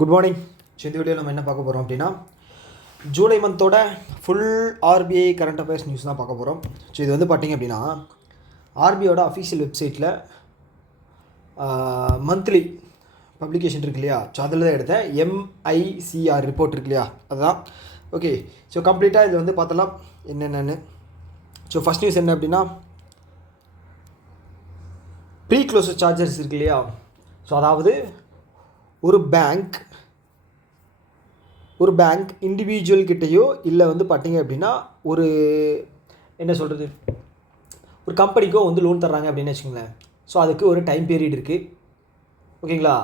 Good morning. இந்த வீடியோவில் நம்ம என்ன பார்க்க போகிறோம் அப்படின்னா ஜூலை மந்தோட full RBI current affairs news தான் பார்க்க போகிறோம். ஸோ இது வந்து பார்த்திங்க அப்படின்னா ஆர்பிஐயோட அஃபிஷியல் வெப்சைட்டில் மந்த்லி பப்ளிகேஷன் இருக்கு இல்லையா, ஸோ அதில் தான் எடுத்தேன். MICR ரிப்போர்ட் இருக்கு இல்லையா, அதுதான். ஓகே, ஸோ கம்ப்ளீட்டாக இது வந்து பார்த்தலாம் என்னென்னு. ஸோ ஃபஸ்ட் நியூஸ் என்ன அப்படின்னா ப்ரீ க்ளோசர் சார்ஜஸ் இருக்கு இல்லையா. ஸோ அதாவது ஒரு பேங்க் இண்டிவிஜுவல் கிட்டேயோ இல்லை வந்து பார்த்தீங்க அப்படின்னா ஒரு என்ன சொல்கிறது, ஒரு கம்பெனிக்கோ வந்து லோன் தர்றாங்க அப்படின்னு வச்சுக்கோங்களேன். ஸோ அதுக்கு ஒரு டைம் பீரியட் இருக்குது, ஓகேங்களா.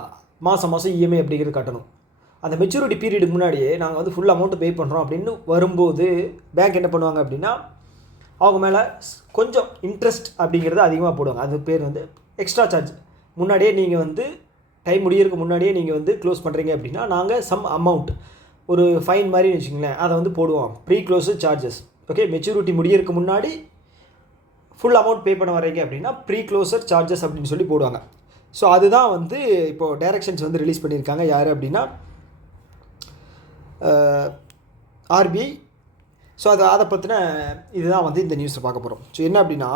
மாதம் இஎம்ஐ அப்படிங்கிறது கட்டணும். அந்த மெச்சூரிட்டி பீரியடுக்கு முன்னாடியே நாங்கள் வந்து ஃபுல் அமௌண்ட்டு பே பண்ணுறோம் அப்படின்னு வரும்போது பேங்க் என்ன பண்ணுவாங்க அப்படின்னா அவங்க மேலே கொஞ்சம் இன்ட்ரெஸ்ட் அப்படிங்கிறது அதிகமாக போடுவாங்க. அது பேர் வந்து எக்ஸ்ட்ரா சார்ஜ். முன்னாடியே நீங்கள் வந்து டைம் முடியறதுக்கு முன்னாடியே நீங்கள் வந்து க்ளோஸ் பண்ணுறீங்க அப்படின்னா நாங்கள் சம் அமௌண்ட் ஒரு ஃபைன் மாதிரி வச்சுங்களேன், அதை வந்து போடுவோம். Pre closure charges. Okay, maturity முடியறதுக்கு முன்னாடி ஃபுல் அமௌண்ட் பே பண்ண வரீங்க அப்படின்னா ப்ரீ க்ளோசர் சார்ஜஸ் அப்படின்னு சொல்லி போடுவாங்க. ஸோ அதுதான் வந்து இப்போது டைரக்ஷன்ஸ் வந்து ரிலீஸ் பண்ணியிருக்காங்க. யார் அப்படின்னா ஆர்பிஐ. ஸோ அதை பற்றின இதுதான் வந்து இந்த நியூஸை பார்க்க போகிறோம். ஸோ என்ன அப்படின்னா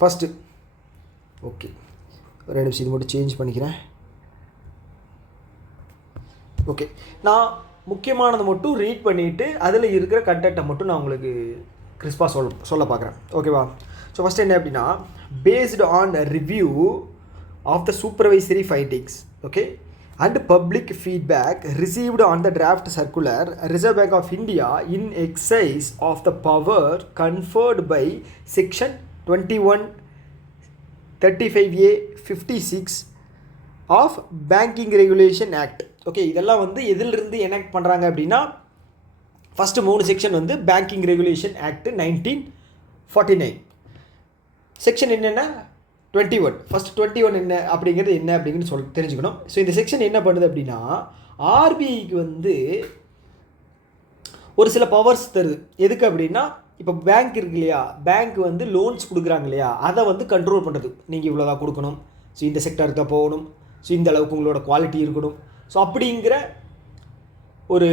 ஃபஸ்ட்டு ஓகே ஒரு நிமிஷம் இது மட்டும் சேஞ்ச் பண்ணிக்கிறேன். ஓகே, நான் முக்கியமானதை மட்டும் ரீட் பண்ணிவிட்டு அதில் இருக்கிற கண்டென்ட்டை மட்டும் நான் உங்களுக்கு கிறிஸ்பாக சொல்ல பார்க்குறேன், ஓகேவா. ஸோ ஃபஸ்ட் என்ன அப்படின்னா based on review of the supervisory findings, okay, and public feedback received on the draft circular, Reserve Bank of India in exercise of the power conferred by section 2135A 56 of Banking Regulation Act. Okay, இதெல்லாம் வந்து எதிலிருந்து enact பண்ணுறாங்க அப்படின்னா first 3 section வந்து banking regulation act 1949. Section என்னென்ன 21. First 21 என்ன அப்படிங்கிறது என்ன அப்படிங்கிறது தெரிஞ்சுக்கணும். ஸோ இந்த செக்ஷன் என்ன பண்ணுது அப்படின்னா ஆர்பிஐக்கு வந்து ஒரு சில பவர்ஸ் தருது. எதுக்கு அப்படின்னா இப்போ பேங்க் இருக்கு இல்லையா, பேங்க் வந்து லோன்ஸ் கொடுக்குறாங்க இல்லையா, அதை வந்து கண்ட்ரோல் பண்ணுறது. நீங்கள் இவ்வளோதான் கொடுக்கணும், ஸோ இந்த செக்டருக்கு தான் போகணும், ஸோ இந்த அளவுக்கு உங்களோட குவாலிட்டி இருக்கணும், ஸோ அப்படிங்கிற ஒரு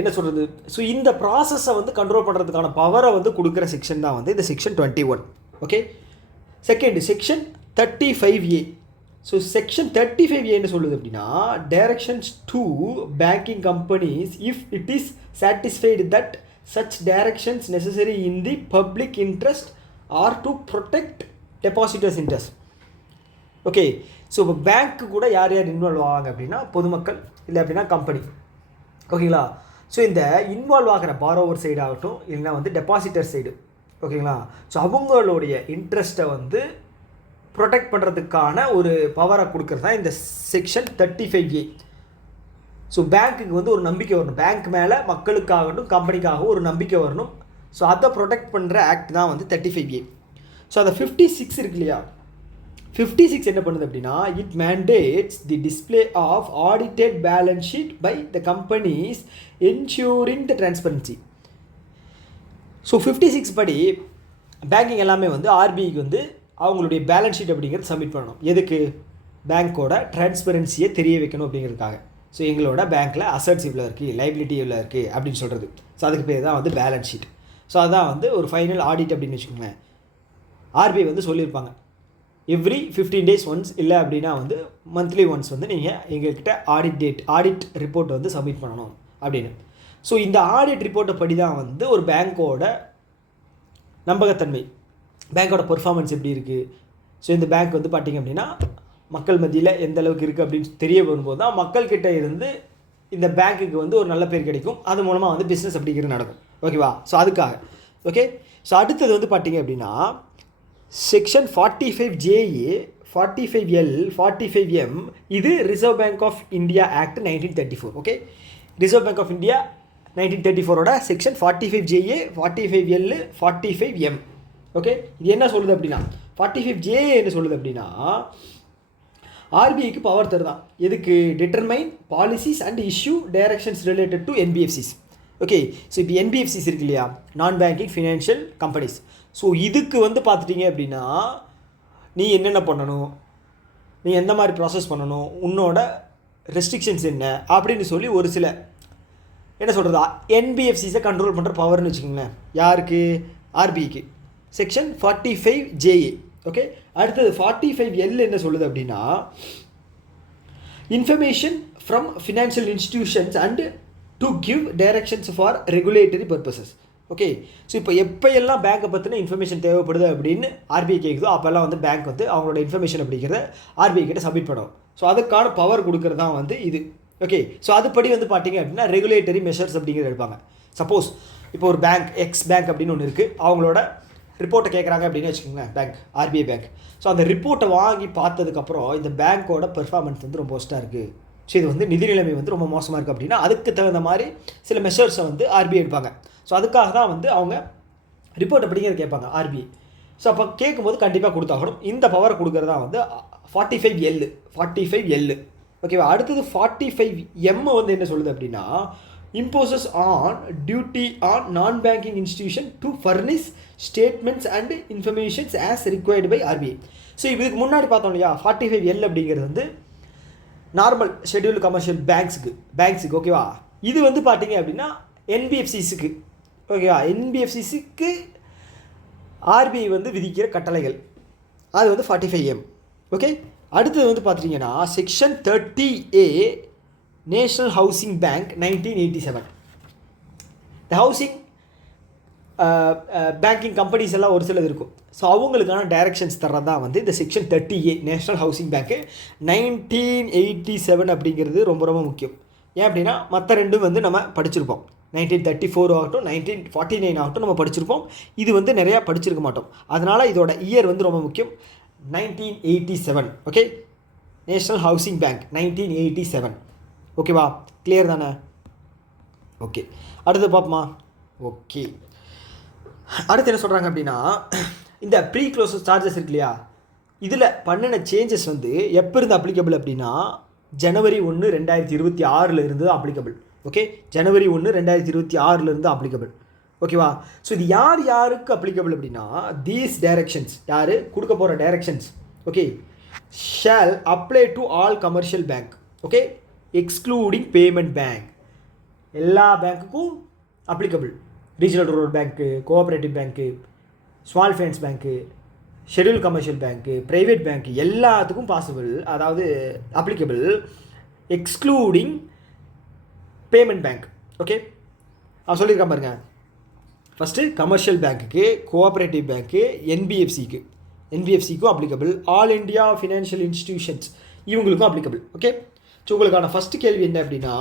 என்ன சொல்கிறது, ஸோ இந்த ப்ராசஸை வந்து கண்ட்ரோல் பண்ணுறதுக்கான பவரை வந்து கொடுக்குற செக்ஷன் தான் வந்து இந்த section 21. Okay, second section 35A. So section 35A என்ன சொல்லுது அப்படின்னா directions to banking companies if it is satisfied that such directions necessary in the public interest or to protect depositors interest. Okay, so இப்போ பேங்க்கு கூட யார் involve ஆவாங்க அப்படின்னா பொதுமக்கள், இல்லை அப்படின்னா கம்பெனி, ஓகேங்களா. ஸோ இந்த இன்வால்வ் ஆகிற பாரோவர் சைடு ஆகட்டும் இல்லைன்னா வந்து டெபாசிட்டர் சைடு, ஓகேங்களா, ஸோ அவங்களுடைய இன்ட்ரெஸ்ட்டை வந்து ப்ரொடெக்ட் பண்ணுறதுக்கான ஒரு பவரை கொடுக்குறது தான் இந்த செக்ஷன் 35A. ஸோ பேங்க்குக்கு வந்து ஒரு நம்பிக்கை வரணும், பேங்க் மேலே மக்களுக்காகட்டும் கம்பெனிக்காகவும் ஒரு நம்பிக்கை வரணும். ஸோ அதை ப்ரொடெக்ட் பண்ணுற ஆக்ட் தான் வந்து 35A. ஸோ அந்த 56 இருக்கு இல்லையா, 56 என்ன பண்ணுது அப்படின்னா it mandates the display of audited balance sheet by the companies ensuring the transparency. So 56 படி பேங்கிங் எல்லாமே வந்து ஆர்பிஐக்கு வந்து அவங்களுடைய பேலன்ஸ் ஷீட் அப்படிங்கிறது சப்மிட் பண்ணணும். எதுக்கு, பேங்க்கோட டிரான்ஸ்பரன்சியை தெரிய வைக்கணும் அப்படிங்கிறதுக்காக. ஸோ எங்களோட பேங்க்கில் அசட்ஸ் இவ்வளோ இருக்குது, லைபிலிட்டி இவ்வளோ இருக்குது அப்படின்னு சொல்கிறது. ஸோ அதுக்கு பேர் தான் வந்து பேலன்ஸ் ஷீட். ஸோ அதான் வந்து ஒரு ஃபைனல் ஆடிட் அப்படின்னு வச்சுக்கோங்களேன். ஆர்பிஐ வந்து சொல்லியிருப்பாங்க எவ்ரி 15 days ஒன்ஸ், இல்லை அப்படின்னா வந்து மந்த்லி ஒன்ஸ் வந்து நீங்கள் எங்கள்கிட்ட ஆடிட் ரிப்போர்ட் வந்து சப்மிட் பண்ணணும் அப்படின்னு. ஸோ இந்த ஆடிட் ரிப்போர்ட்டை படி தான் வந்து ஒரு பேங்க்கோட நம்பகத்தன்மை, பேங்க்கோட பெர்ஃபார்மன்ஸ் எப்படி இருக்குது, ஸோ இந்த பேங்க் வந்து பார்த்திங்க அப்படின்னா மக்கள் மத்தியில் எந்த அளவுக்கு இருக்குது அப்படின்னு தெரிய வரும்போது தான் மக்கள்கிட்ட இருந்து இந்த பேங்க்குக்கு வந்து ஒரு நல்ல பேர் கிடைக்கும். அது மூலமாக வந்து பிஸ்னஸ் அப்படிங்கிறது நடக்கும், ஓகேவா. ஸோ அதுக்காக ஓகே. ஸோ அடுத்தது வந்து பார்த்திங்க அப்படின்னா செக்ஷன் 45JA 45L 45M இது reserve bank of India act 1934. Okay, reserve bank of India 1934ஓட section 45JA 45L 45M. Okay, இது என்ன சொல்லுது அப்படின்னா 45JA என்ன சொல்லுது அப்படின்னா ஆர்பிஐக்கு பவர் தருதான். எதுக்கு, determine policies and issue directions related to NBFCs. Okay, so இப்போ என்பிஎஃப்சிஸ் இருக்கு இல்லையா, நான் பேங்கிங் ஃபினான்ஷியல் கம்பெனிஸ். ஸோ இதுக்கு வந்து பார்த்துட்டிங்க அப்படின்னா நீ என்னென்ன பண்ணணும், நீங்கள் எந்த மாதிரி ப்ராசஸ் பண்ணணும், உன்னோட ரெஸ்ட்ரிக்ஷன்ஸ் என்ன அப்படின்னு சொல்லி ஒரு சில என்ன சொல்கிறது என்பிஎஃப்சிஸை கண்ட்ரோல் பண்ணுற பவர்னு வச்சுக்கோங்களேன். யாருக்கு? ஆர்பிஐக்கு. Section 45JA. ஓகே. அடுத்தது 45L என்ன சொல்லுது அப்படின்னா, information from financial institutions and to give directions for regulatory purposes. Okay. So இப்போ எப்போயெல்லாம் பேங்க்கை பற்றின இன்ஃபர்மேஷன் தேவைப்படுது அப்படின்னு ஆர்பிஐ கேட்குதோ அப்போல்லாம் வந்து பேங்க் வந்து அவங்களோட இன்ஃபர்மேஷன் அப்படிங்கிறத ஆர்பிஐ கிட்ட சப்மிட் பண்ணும். ஸோ அதுக்கான பவர் கொடுக்குறது தான் வந்து இது. ஓகே. ஸோ அதுபடி வந்து பார்த்தீங்க அப்படின்னா ரெகுலேட்டரி மெஷர்ஸ் அப்படிங்கிறத எடுப்பாங்க. சப்போஸ் இப்போ ஒரு பேங்க் எக்ஸ் பேங்க் அப்படின்னு ஒன்று இருக்குது, அவங்களோட ரிப்போர்ட்டை கேட்குறாங்க அப்படின்னு வச்சுக்கோங்களேன் பேங்க், ஆர்பிஐ பேங்க். ஸோ அந்த ரிப்போர்ட்டை வாங்கி பார்த்ததுக்கப்புறம் இந்த பேங்க்கோட பெர்ஃபார்மன்ஸ் வந்து ரொம்ப ஒஸ்ட்டாக இருக்குது, ஸோ இது வந்து நிதி நிலைமை வந்து ரொம்ப மோசமாக இருக்குது அப்படின்னா அதுக்கு தகுந்த மாதிரி சில மெஷர்ஸை வந்து ஆர்பிஐ எடுப்பாங்க. ஸோ அதுக்காக தான் வந்து அவங்க ரிப்போர்ட் அப்படிங்கிறத கேட்பாங்க ஆர்பிஐ. ஸோ அப்போ கேட்கும்போது கண்டிப்பாக கொடுத்தாகணும். இந்த பவரை கொடுக்குறதா வந்து 45L. ஓகேவா. அடுத்தது 45M வந்து என்ன சொல்லுது அப்படின்னா, imposes on duty on non-banking institution to furnish statements and informations as required by RBI. So இதுக்கு முன்னாடி பார்த்தோம் இல்லையா, 45L அப்படிங்கிறது வந்து நார்மல் ஷெட்யூல்டு கமர்ஷியல் பேங்க்ஸுக்கு. ஓகேவா. இது வந்து பார்த்தீங்க அப்படின்னா என்பிஎஃப்சிஸுக்கு. ஓகேவா. என்பிஎஃப்சிஸுக்கு ஆர்பிஐ வந்து விதிக்கிற கட்டளைகள் அது வந்து 45M. ஓகே. அடுத்தது வந்து பார்த்தீங்கன்னா section 30A national housing bank 1987. இந்த ஹவுசிங் பேங்கிங் கம்பெனிஸ் எல்லாம் ஒரு சிலது இருக்கும். ஸோ அவங்களுக்கான டைரக்ஷன்ஸ் தர்றது தான் வந்து இந்த செக்ஷன் 30A நேஷ்னல் ஹவுசிங் பேங்க்கு 1987 அப்படிங்கிறது ரொம்ப ரொம்ப முக்கியம். ஏன் அப்படின்னா மற்ற ரெண்டும் வந்து நம்ம படிச்சிருப்போம். 1934 ஆகட்டும் 1949 ஆகட்டும் நம்ம படிச்சிருப்போம். இது வந்து நிறையா படிச்சிருக்க மாட்டோம். அதனால் இதோட இயர் வந்து ரொம்ப முக்கியம். 1987. ஓகே. National housing bank 1987. ஓகேவா. கிளியர் தானே? ஓகே. அடுத்து பார்ப்போமா? ஓகே. அடுத்து என்ன சொல்கிறாங்க அப்படின்னா, இந்த ப்ரீ க்ளோசர் சார்ஜஸ் இருக்கு இல்லையா, இதில் பண்ணின சேஞ்சஸ் வந்து எப்போ இருந்து அப்ளிகபிள் அப்படின்னா ஜனவரி 1, 2026 இருந்து அப்ளிகபிள். ஓகே. ஜனவரி 1, 2026 இருந்து அப்ளிகபிள். ஓகேவா. ஸோ இது யாருக்கு அப்ளிகபிள் அப்படின்னா, தீஸ் டைரக்ஷன்ஸ் யார் கொடுக்க போகிற directions okay shall apply to all commercial bank. Okay. Excluding payment bank. எல்லா பேங்க்குக்கும் applicable. Regional rural bank, cooperative bank, small finance bank, schedule commercial bank, private bank எல்லாத்துக்கும் பாசிபிள், அதாவது applicable, excluding payment bank. Okay. நான் சொல்லியிருக்கேன் பாருங்க. First commercial பேங்க்குக்கு, cooperative bank, என்பிஎஃப்சிக்கும் applicable, all India financial institutions இவங்களுக்கும் அப்ளிகபிள். ஓகே. ஸோ உங்களுக்கான first கேள்வி என்ன அப்படின்னா,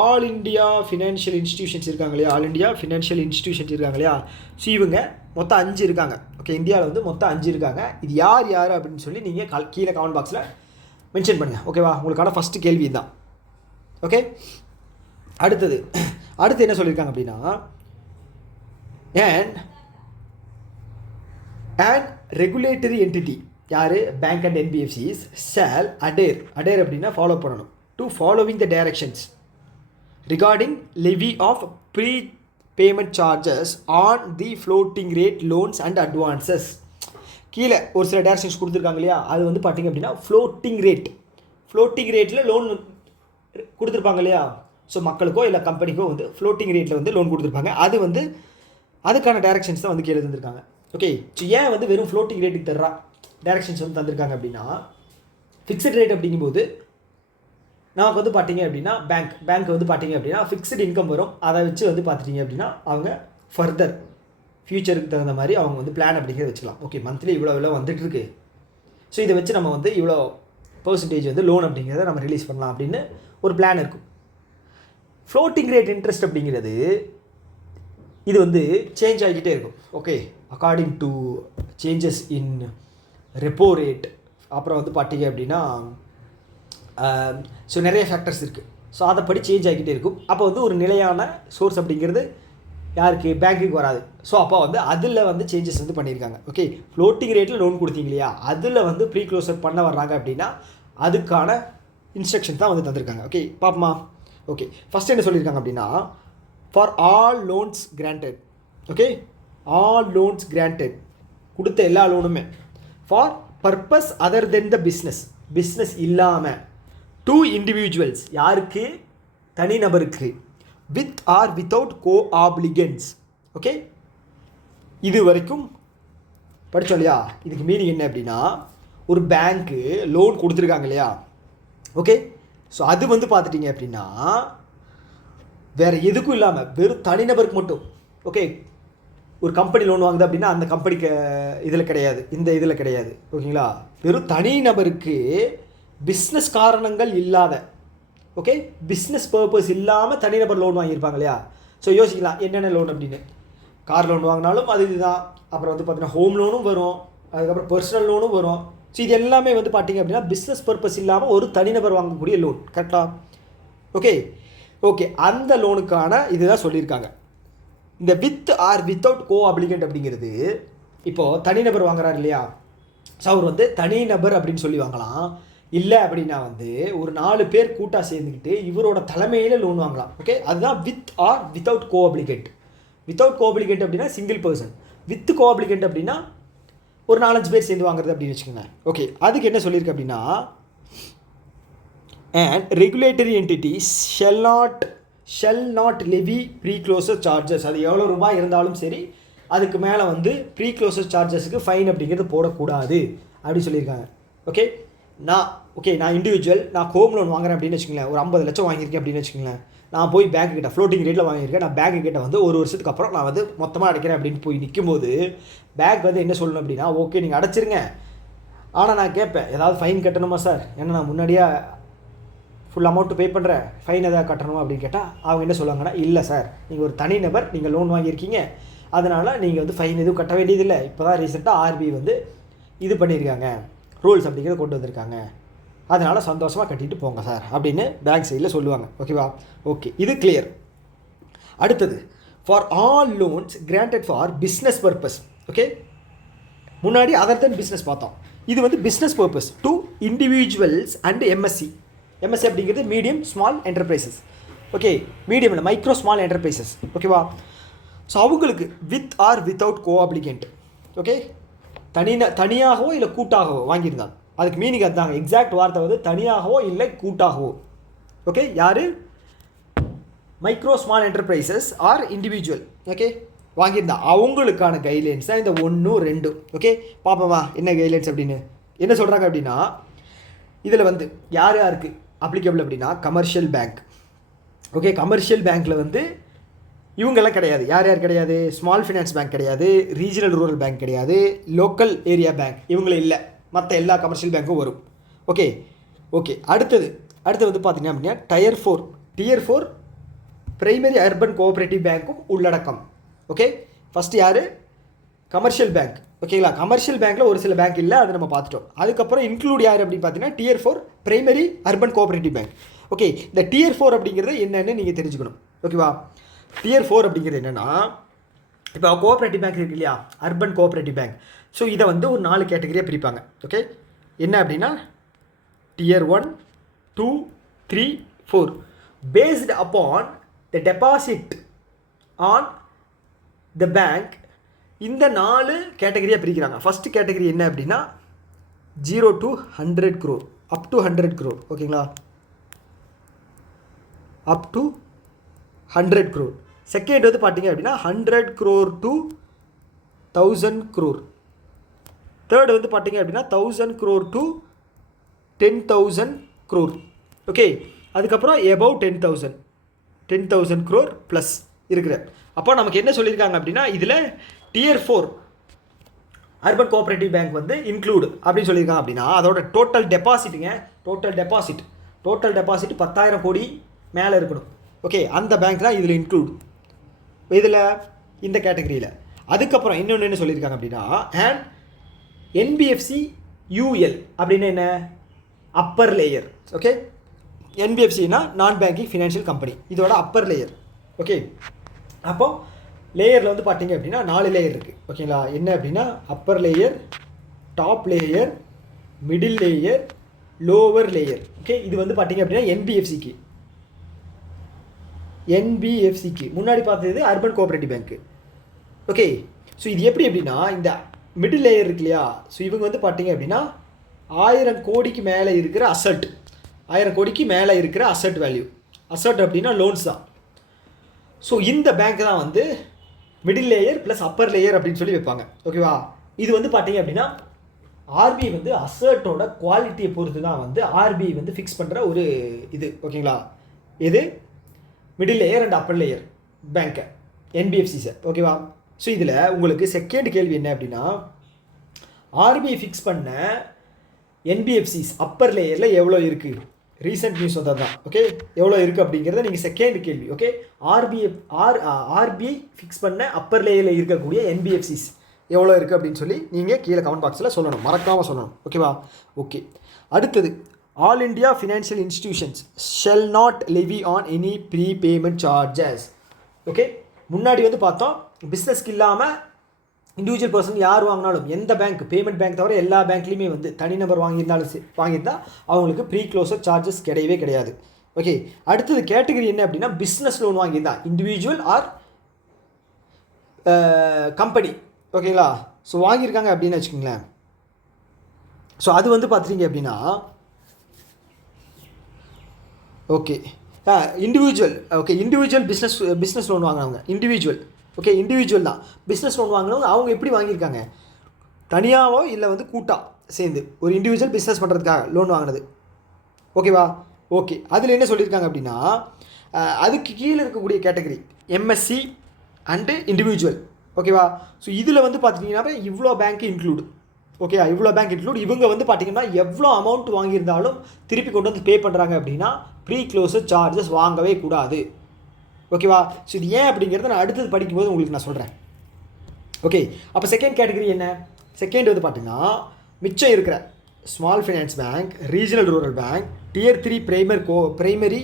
ஆல் இண்டியா ஃபினான்ஷியல் இன்ஸ்டிடியூஷன்ஸ் இருக்காங்க இல்லையா, ஆல் இண்டியா ஃபினான்ஷியல் இன்ஸ்டிடியூஷன்ஸ் இருக்காங்க இல்லையா, ஸோ இவங்க மொத்தம் 5 இருக்காங்க. ஓகே. இந்தியாவில் வந்து மொத்தம் 5 இருக்காங்க. இது யார் அப்படின்னு சொல்லி நீங்கள் கீழே கமெண்ட் பாக்ஸில் மென்ஷன் பண்ணுங்கள். ஓகேவா. உங்களுக்கான ஃபஸ்ட்டு கேள்வி தான். ஓகே. அடுத்து என்ன சொல்லியிருக்காங்க அப்படின்னா, and regulatory entity யார் bank and NBFCs shall adhere அப்படின்னா ஃபாலோ பண்ணணும் to following the directions regarding levy of prepayment charges on the floating rate loans and advances. கீழே ஒரு சில டைரக்ஷன்ஸ் கொடுத்துருக்காங்க இல்லையா, அது வந்து பார்த்தீங்க அப்படின்னா ஃப்ளோட்டிங் ரேட்டில் லோன் கொடுத்துருப்பாங்க இல்லையா. ஸோ மக்களுக்கோ இல்லை கம்பெனிக்கோ வந்து ஃப்ளோட்டிங் ரேட்டில் வந்து லோன் கொடுத்துருப்பாங்க. அது வந்து அதுக்கான டைரக்ஷன்ஸ் தான் வந்து கீழே தந்திருக்காங்க. ஓகே. ஸோ ஏன் வந்து வெறும் ஃப்ளோட்டிங் ரேட்டுக்கு தர்றா டைரக்ஷன்ஸ் வந்து தந்திருக்காங்க அப்படின்னா, ஃபிக்ஸட் ரேட் அப்படிங்கும்போது நமக்கு வந்து பார்த்தீங்க அப்படின்னா பேங்க் வந்து பார்த்தீங்க அப்படின்னா ஃபிக்ஸ்டு இன்கம் வரும். அதை வச்சு வந்து பார்த்துட்டிங்க அப்படின்னா அவங்க ஃபர்தர் ஃப்யூச்சருக்கு தகுந்த மாதிரி அவங்க வந்து பிளான் அப்படிங்கிறத வச்சுக்கலாம். ஓகே. மந்த்லி இவ்வளோ வந்துட்டுருக்கு, ஸோ இதை வச்சு நம்ம வந்து இவ்வளோ பர்சன்டேஜ் வந்து லோன் அப்படிங்கிறத நம்ம ரிலீஸ் பண்ணலாம் அப்படின்னு ஒரு பிளான் இருக்கும். ஃப்ளோட்டிங் ரேட் இன்ட்ரெஸ்ட் அப்படிங்கிறது இது வந்து சேஞ்ச் ஆகிக்கிட்டே இருக்கும். Okay. According to changes in repo rate, அப்புறம் வந்து பார்த்தீங்க அப்படின்னா ஸோ நிறைய ஃபேக்டர்ஸ் இருக்குது. ஸோ அதைப்படி சேஞ்ச் ஆகிக்கிட்டே இருக்கும். அப்போ வந்து ஒரு நிலையான சோர்ஸ் அப்படிங்கிறது யாருக்கு பேங்க்குக்கு வராது. ஸோ அப்போ வந்து அதில் வந்து சேஞ்சஸ் வந்து பண்ணியிருக்காங்க. ஓகே. ஃப்ளோட்டிங் ரேட்டில் லோன் கொடுத்தீங்க இல்லையா, அதில் வந்து ப்ரீ க்ளோசர் பண்ண வர்றாங்க அப்படின்னா அதுக்கான இன்ஸ்ட்ரக்ஷன் தான் வந்து தந்திருக்காங்க. ஓகே. பாப்போமா? ஓகே. ஃபஸ்ட் என்ன சொல்லியிருக்காங்க அப்படின்னா, for all loans granted. Okay. All loans granted கொடுத்த எல்லா லோனுமே for purpose other than the business. Business இல்லாமல் 2 இண்டிவிஜுவல்ஸ் யாருக்கு, தனிநபருக்கு, with or without co applicants. Okay, இது வரைக்கும் படித்தோம் இல்லையா? இதுக்கு மீனிங் என்ன அப்படின்னா, ஒரு பேங்க்கு லோன் கொடுத்துருக்காங்க இல்லையா? ஓகே, ஸோ அது வந்து பார்த்துட்டிங்க அப்படின்னா வேறு எதுக்கும் இல்லாமல் வெறும் தனிநபருக்கு மட்டும். ஓகே, ஒரு கம்பெனி லோன் வாங்குது அப்படின்னா அந்த கம்பெனிக்கு இதில் கிடையாது, இந்த இதில் கிடையாது. ஓகேங்களா? வெறும் தனிநபருக்கு பிஸ்னஸ் காரணங்கள் இல்லாத, ஓகே, பிஸ்னஸ் பர்பஸ் இல்லாமல் தனிநபர் லோன் வாங்கியிருப்பாங்க இல்லையா? ஸோ யோசிக்கலாம் என்னென்ன லோன் அப்படின்னு. கார் லோன் வாங்கினாலும் அது இதுதான். அப்புறம் வந்து பார்த்தீங்கன்னா ஹோம் லோனும் வரும், அதுக்கப்புறம் பர்சனல் லோனும் வரும். ஸோ இது எல்லாமே வந்து பார்த்திங்க அப்படின்னா பிஸ்னஸ் பர்பஸ் இல்லாமல் ஒரு தனிநபர் வாங்கக்கூடிய லோன். கரெக்டாக? ஓகே ஓகே, அந்த லோனுக்கான இதுதான் சொல்லியிருக்காங்க. இந்த with or without co applicant அப்படிங்கிறது, இப்போது தனிநபர் வாங்குறாரு இல்லையா? ஸோ அவர் வந்து தனிநபர் அப்படின்னு சொல்லி வாங்கலாம். இல்லை அப்படின்னா வந்து ஒரு 4 பேர் கூட்டாக சேர்ந்துக்கிட்டு இவரோட தலைமையில் லோன் வாங்கலாம். ஓகே, அதுதான் with or without co applicant. Without co applicant அப்படின்னா single person. With co applicant அப்படின்னா ஒரு 4-5 பேர் சேர்ந்து வாங்குறது அப்படின்னு வச்சுக்கோங்க. ஓகே, அதுக்கு என்ன சொல்லியிருக்கு அப்படின்னா, and regulatory entities shall not levy pre-closure charges. அது எவ்வளோ ரூபாய் இருந்தாலும் சரி, அதுக்கு மேலே வந்து ப்ரீ-க்ளோசர் சார்ஜஸுக்கு ஃபைன் அப்படிங்கிறது போடக்கூடாது அப்படின்னு சொல்லியிருக்காங்க. ஓகே, நான் இண்டிவிஜுவல், நான் ஹோம் லோன் வாங்குறேன் அப்படின்னு வச்சுக்கோங்களேன். ஒரு 50 லட்சம் வாங்கியிருக்கேன் அப்படின்னு வச்சுக்கோங்களேன். நான் போய் பேங்க் கிட்ட ஃப்ளோட்டிங் ரேட்டில் வாங்கியிருக்கேன். நான் பேங்க் கிட்ட வந்து 1 வருஷத்துக்கு அப்புறம் நான் வந்து மொத்தமாக அடைக்கிறேன் அப்படின்னு போய் நிற்கும்போது பேங்க் வந்து என்ன சொல்லணும் அப்படின்னா, ஓகே நீங்கள் அடைச்சிருங்க, ஆனால் நான் கேட்பேன் ஏதாவது ஃபைன் கட்டணுமா சார்? ஏன்னா நான் முன்னாடியே ஃபுல் அமௌண்ட்டு பே பண்ணுறேன், ஃபைன் எதாவது கட்டணுமா அப்படின்னு கேட்டால் அவங்க என்ன சொல்லுவாங்கன்னா, இல்லை சார், நீங்கள் ஒரு தனிநபர், நீங்கள் லோன் வாங்கியிருக்கீங்க, அதனால் நீங்கள் வந்து ஃபைன் எதுவும் கட்ட வேண்டியதில்லை. இப்போ தான் ரீசெண்டாக ஆர்பிஐ வந்து இது பண்ணியிருக்காங்க, ரூல்ஸ் அப்படிங்கிறத கொண்டு வந்திருக்காங்க, அதனால் சந்தோஷமாக கட்டிட்டு போங்க சார் அப்படின்னு பேங்க் சைடில் சொல்லுவாங்க. ஓகேவா? ஓகே, இது கிளியர். அடுத்தது, for all loans granted for business purpose. Okay, முன்னாடி அதர் தென் பிஸ்னஸ் பார்த்தோம். இது வந்து business purpose to individuals and MSC. MSC அப்படிங்கிறது medium small enterprises. Okay, medium இல்லை, மைக்ரோ ஸ்மால் என்டர்பிரைசஸ். ஓகேவா? ஸோ அவங்களுக்கு with or without co applicant. Okay, தனியாகவோ இல்லை கூட்டாகவோ வாங்கியிருந்தாங்க. அதுக்கு மீனிங் அதுதாங்க, எக்ஸாக்ட் வார்த்தை வந்து தனியாகவோ இல்லை கூட்டாகவோ. ஓகே, யார்? Micro small enterprises or individual. Okay, வாங்கியிருந்தா அவங்களுக்கான கைட்லைன்ஸ் தான் இந்த 1, 2. ஓகே, பார்ப்போமா என்ன கைட்லைன்ஸ் அப்படின்னு. என்ன சொல்கிறாங்க அப்படின்னா, இதில் வந்து யார் யாருக்கு அப்ளிகபிள் அப்படின்னா கமர்ஷியல் பேங்க். ஓகே, கமர்ஷியல் பேங்க்கில் வந்து இவங்கெல்லாம் கிடையாது. யார் யார் கிடையாது? ஸ்மால் ஃபினான்ஸ் பேங்க் கிடையாது, ரீஜனல் ரூரல் பேங்க் கிடையாது, லோக்கல் ஏரியா பேங்க் இவங்களே இல்லை. மற்ற எல்லா கமர்ஷியல் பேங்க்கும் வரும். ஓகே ஓகே, அடுத்தது வந்து பார்த்தீங்கன்னா அப்படின்னா Tier 4 பிரைமரி அர்பன் கோஆப்ரேட்டிவ் பேங்க்கும் உள்ளடக்கம். ஓகே, ஃபஸ்ட்டு யார்? Commercial bank. ஓகேங்களா? கமர்ஷியல் பேங்க்கில் ஒரு சில பேங்க் இல்லை, அதை நம்ம பார்த்துட்டோம். அதுக்கப்புறம் இன்க்ளூட் யார் அப்படின்னு பார்த்தீங்கன்னா Tier 4 primary urban cooperative bank. Okay, இந்த Tier 4 அப்படிங்கிறது என்னென்னு நீங்கள் தெரிஞ்சுக்கணும். ஓகேவா? Tier 4 அப்படிங்கிறது என்னென்னா, இப்போ கோஆப்ரேட்டிவ் பேங்க் இருக்குது இல்லையா, அர்பன் கோஆப்ரேட்டிவ் பேங்க். ஸோ இதை வந்து ஒரு 4 கேட்டகரியாக பிரிப்பாங்க. ஓகே, என்ன அப்படின்னா Tier 1, 2, 3, 4 based upon the deposit on the bank. இந்த 4 கேட்டகரியாக பிரிக்கிறாங்க. ஃபஸ்ட்டு கேட்டகரி என்ன அப்படின்னா 0 to 100 crore, up to 100 crore. ஓகேங்களா? Up to 100 crore. செகண்ட் வந்து பார்த்தீங்க அப்படின்னா 100 crore to 1000 crore. தேர்ட் வந்து பார்த்தீங்க அப்படின்னா 1000 crore to 10,000 crore. ஓகே, அதுக்கப்புறம் எபவ் 10,000 crore ப்ளஸ் இருக்கிற. அப்போ நமக்கு என்ன சொல்லியிருக்காங்க அப்படின்னா, இதில் Tier 4 அர்பன் கோஆப்ரேட்டிவ் பேங்க் வந்து இன்க்ளூடு அப்படின்னு சொல்லியிருக்காங்க. அப்படின்னா அதோட டோட்டல் டெபாசிட்டுங்க, டோட்டல் டெபாசிட் 10,000 கோடி மேலே இருக்கணும். ஓகே, அந்த பேங்க் தான் இதில் இன்க்ளூட், இதில் இந்த கேட்டகரியில். அதுக்கப்புறம் இன்னொன்று என்ன சொல்லியிருக்காங்க அப்படின்னா, அண்ட் NBFC UL அப்படின்னு என்ன, அப்பர் லேயர். ஓகே, NBFCனா நான் பேங்கிங் ஃபினான்ஷியல் கம்பெனி, இதோட அப்பர் லேயர். ஓகே, அப்போ லேயரில் வந்து பார்த்தீங்க அப்படின்னா 4 லேயர் இருக்குது. ஓகேங்களா? என்ன அப்படின்னா upper layer, top layer, middle layer, lower layer. Okay, இது வந்து பார்த்தீங்க அப்படின்னா NBFCக்கு முன்னாடி பார்த்தது அர்பன் கோஆப்ரேட்டிவ் பேங்க்கு. ஓகே, ஸோ இது எப்படி அப்படின்னா, இந்த மிடில் லேயர் இருக்கு இல்லையா, ஸோ இவங்க வந்து பார்த்தீங்க அப்படின்னா 1000 கோடிக்கு மேலே இருக்கிற அசட், 1000 கோடிக்கு மேலே இருக்கிற அசட் வேல்யூ. அசட் அப்படின்னா லோன்ஸ் தான். ஸோ இந்த பேங்க் தான் வந்து middle layer plus upper layer அப்படின்னு சொல்லி வைப்பாங்க. ஓகேவா? இது வந்து பார்த்தீங்க அப்படின்னா ஆர்பிஐ வந்து அசர்ட்டோட குவாலிட்டியை பொறுத்து தான் வந்து ஆர்பிஐ வந்து ஃபிக்ஸ் பண்ணுற ஒரு இது. ஓகேங்களா? இது middle layer and upper layer பேங்க்கை, என்பிஎஃப்சிஸை. ஓகேவா? ஸோ இதில் உங்களுக்கு செகண்ட் கேள்வி என்ன அப்படின்னா, ஆர்பிஐ ஃபிக்ஸ் பண்ண என்பிஎஃப்சிஸ் அப்பர் லேயரில் எவ்வளோ இருக்குது? ரீசெண்ட் நியூஸ் வந்தால் தான். ஓகே, எவ்வளோ இருக்குது அப்படிங்கிறத நீங்கள் செகண்ட் கேள்வி. ஓகே, ஆர்பிஐ ஃபிக்ஸ் பண்ண அப்பர் லேயரில் இருக்கக்கூடிய என்பிஎஃப்சிஸ் எவ்வளோ இருக்குது அப்படின்னு சொல்லி நீங்கள் கீழே கமெண்ட் பாக்ஸில் சொல்லணும், மறக்காமல் சொல்லணும். ஓகேவா? ஓகே, அடுத்தது all India financial institutions shall not levy on any pre payment charges. Okay, முன்னாடி வந்து பார்த்தோம் பிஸ்னஸ்க்கு இல்லாமல் இண்டிவிஜுவல் பர்சன் யார் வாங்கினாலும் எந்த பேங்க், பேமெண்ட் பேங்க் தவிர எல்லா பேங்க்லேயுமே வந்து தனிநபர் வாங்கியிருந்தால் அவங்களுக்கு ப்ரீ க்ளோசர் சார்ஜஸ் கிடையவே கிடையாது. ஓகே, அடுத்தது கேட்டகரி என்ன அப்படின்னா பிஸ்னஸ் லோன் வாங்கியிருந்தா இண்டிவிஜுவல் ஆர் கம்பெனி. ஓகேங்களா? ஸோ வாங்கியிருக்காங்க அப்படின்னு வச்சுக்கோங்களேன். ஸோ அது வந்து பார்த்துட்டீங்க அப்படின்னா okay individual. Okay, individual business loan வாங்கினவங்க இண்டிவிஜுவல். ஓகே, இண்டிவிஜுவல் தான் பிஸ்னஸ் லோன் வாங்கினவங்க. அவங்க எப்படி வாங்கியிருக்காங்க? தனியாகவோ இல்லை வந்து கூட்டாக சேர்ந்து ஒரு இண்டிவிஜுவல் பிஸ்னஸ் பண்ணுறதுக்காக லோன் வாங்கினது. ஓகேவா? ஓகே, அதில் என்ன சொல்லியிருக்காங்க அப்படின்னா அதுக்கு கீழே இருக்கக்கூடிய கேட்டகரி எம்எஸ்சி அண்டு இண்டிவிஜுவல். ஓகேவா? ஸோ இதில் வந்து பார்த்திங்கன்னாவே இவ்வளோ பேங்க் இன்க்ளூடு. ஓகே, இவ்வளோ பேங்க் இன்க்ளூட். இவங்க வந்து பார்த்திங்கன்னா எவ்வளோ அமௌண்ட் வாங்கியிருந்தாலும் திருப்பி கொண்டு வந்து பே பண்ணுறாங்க அப்படின்னா ப்ரீ க்ளோசர் சார்ஜஸ் வாங்கவே கூடாது. ஓகேவா? ஸோ இது ஏன் அப்படிங்கிறத நான் அடுத்தது படிக்கும்போது உங்களுக்கு நான் சொல்கிறேன். ஓகே, அப்போ செகண்ட் கேட்டகரி என்ன? செகண்ட் வந்து பார்த்திங்கன்னா மிச்சம் இருக்கிற small finance bank, regional rural bank, Tier 3 primary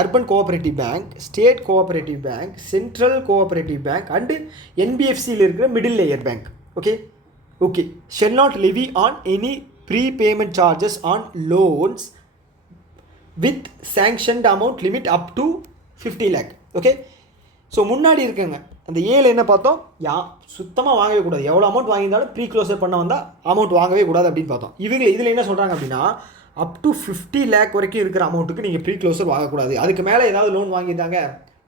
urban cooperative bank, state cooperative bank, central cooperative bank and என்பிஎஃப்சியில் இருக்கிற middle layer bank. Okay, okay, shall not levy on any pre payment charges on loans with sanctioned amount limit up to 50 lakh. Okay, so முன்னாடி இருக்குங்க அந்த ஏழு என்ன பார்த்தோம்? சுத்தமாக வாங்கவே கூடாது. எவ்வளோ அமௌண்ட் வாங்கியிருந்தாலும் ப்ரீ க்ளோசர் பண்ண வந்தால் அமௌண்ட் வாங்கவே கூடாது அப்படின்னு பார்த்தோம். இதில் என்ன சொல்கிறாங்க அப்படின்னா அப் டு 50 lakh வரைக்கும் இருக்கிற அமௌண்ட்டுக்கு நீங்கள் ப்ரீ க்ளோசர் வாங்கக்கூடாது. அதுக்கு மேலே ஏதாவது லோன் வாங்கியிருந்தாங்க,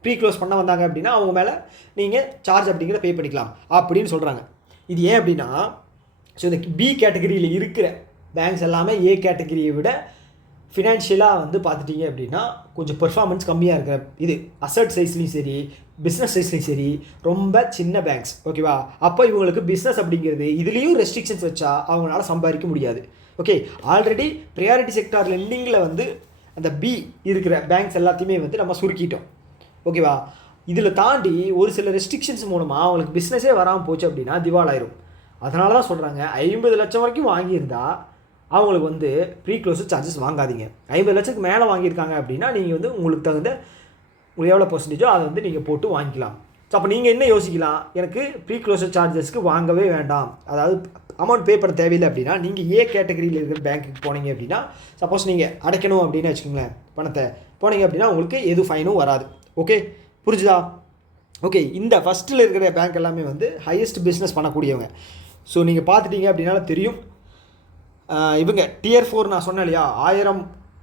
ப்ரீ க்ளோஸ் பண்ண வந்தாங்க அப்படின்னா அவங்க மேலே நீங்கள் சார்ஜ் அப்படிங்கிறத பே பண்ணிக்கலாம் அப்படின்னு சொல்கிறாங்க. இது ஏன் அப்படின்னா ஸோ இந்த பி கேட்டகரியில் இருக்கிற பேங்க்ஸ் எல்லாமே ஏ கேட்டகரியை விட ஃபினான்ஷியலாக வந்து பார்த்துட்டிங்க அப்படின்னா கொஞ்சம் பெர்ஃபார்மன்ஸ் கம்மியாக இருக்கிற இது அசட் சைஸ்லேயும் சரி பிஸ்னஸ் சைஸ்லேயும் சரி ரொம்ப சின்ன பேங்க்ஸ். ஓகேவா? அப்போ இவங்களுக்கு பிஸ்னஸ் அப்படிங்கிறது இதுலேயும் ரெஸ்ட்ரிக்ஷன்ஸ் வச்சா அவங்களால சம்பாதிக்க முடியாது. ஓகே, ஆல்ரெடி ப்ரையாரிட்டி செக்டார் லெண்டிங்கில் வந்து அந்த பி இருக்கிற பேங்க்ஸ் எல்லாத்தையுமே வந்து நம்ம சுருக்கிட்டோம். ஓகேவா? இதில் தாண்டி ஒரு சில ரெஸ்ட்ரிக்ஷன்ஸ் மூலமாக அவங்களுக்கு பிஸ்னஸே வராமல் போச்சு அப்படின்னா திவாலாயிரும். அதனால தான் சொல்கிறாங்க 50 லட்சம் வரைக்கும் வாங்கியிருந்தா அவங்களுக்கு வந்து ப்ரீ க்ளோசர் சார்ஜஸ் வாங்காதீங்க. 50 லட்சத்துக்கு மேலே வாங்கியிருக்காங்க அப்படின்னா நீங்கள் வந்து உங்களுக்கு தகுந்த உங்களுக்கு எவ்வளோ பர்சன்டேஜோ அதை வந்து நீங்கள் போட்டு வாங்கிக்கலாம். ஸோ அப்போ நீங்கள் என்ன யோசிக்கலாம், எனக்கு ப்ரீ க்ளோசர் சார்ஜஸ்க்கு வாங்கவே வேண்டாம், அதாவது அமௌண்ட் பே பண்ண தேவையில்லை அப்படின்னா நீங்கள் ஏ கேட்டகரியில் இருக்கிற பேங்க்குக்கு போனீங்க அப்படின்னா சப்போஸ் நீங்கள் அடைக்கணும் அப்படின்னு வச்சுக்கோங்களேன் பணத்தை போனீங்க அப்படின்னா உங்களுக்கு எது ஃபைனும் வராது. ஓகே, புரிஞ்சுதா? ஓகே, இந்த ஃபஸ்ட்டில் இருக்கிற பேங்க் எல்லாமே வந்து ஹையஸ்ட் பிஸ்னஸ் பண்ணக்கூடியவங்க. ஸோ நீங்கள் பார்த்துட்டீங்க அப்படின்னால தெரியும். இவங்க Tier 4 நான் சொன்னேன் இல்லையா,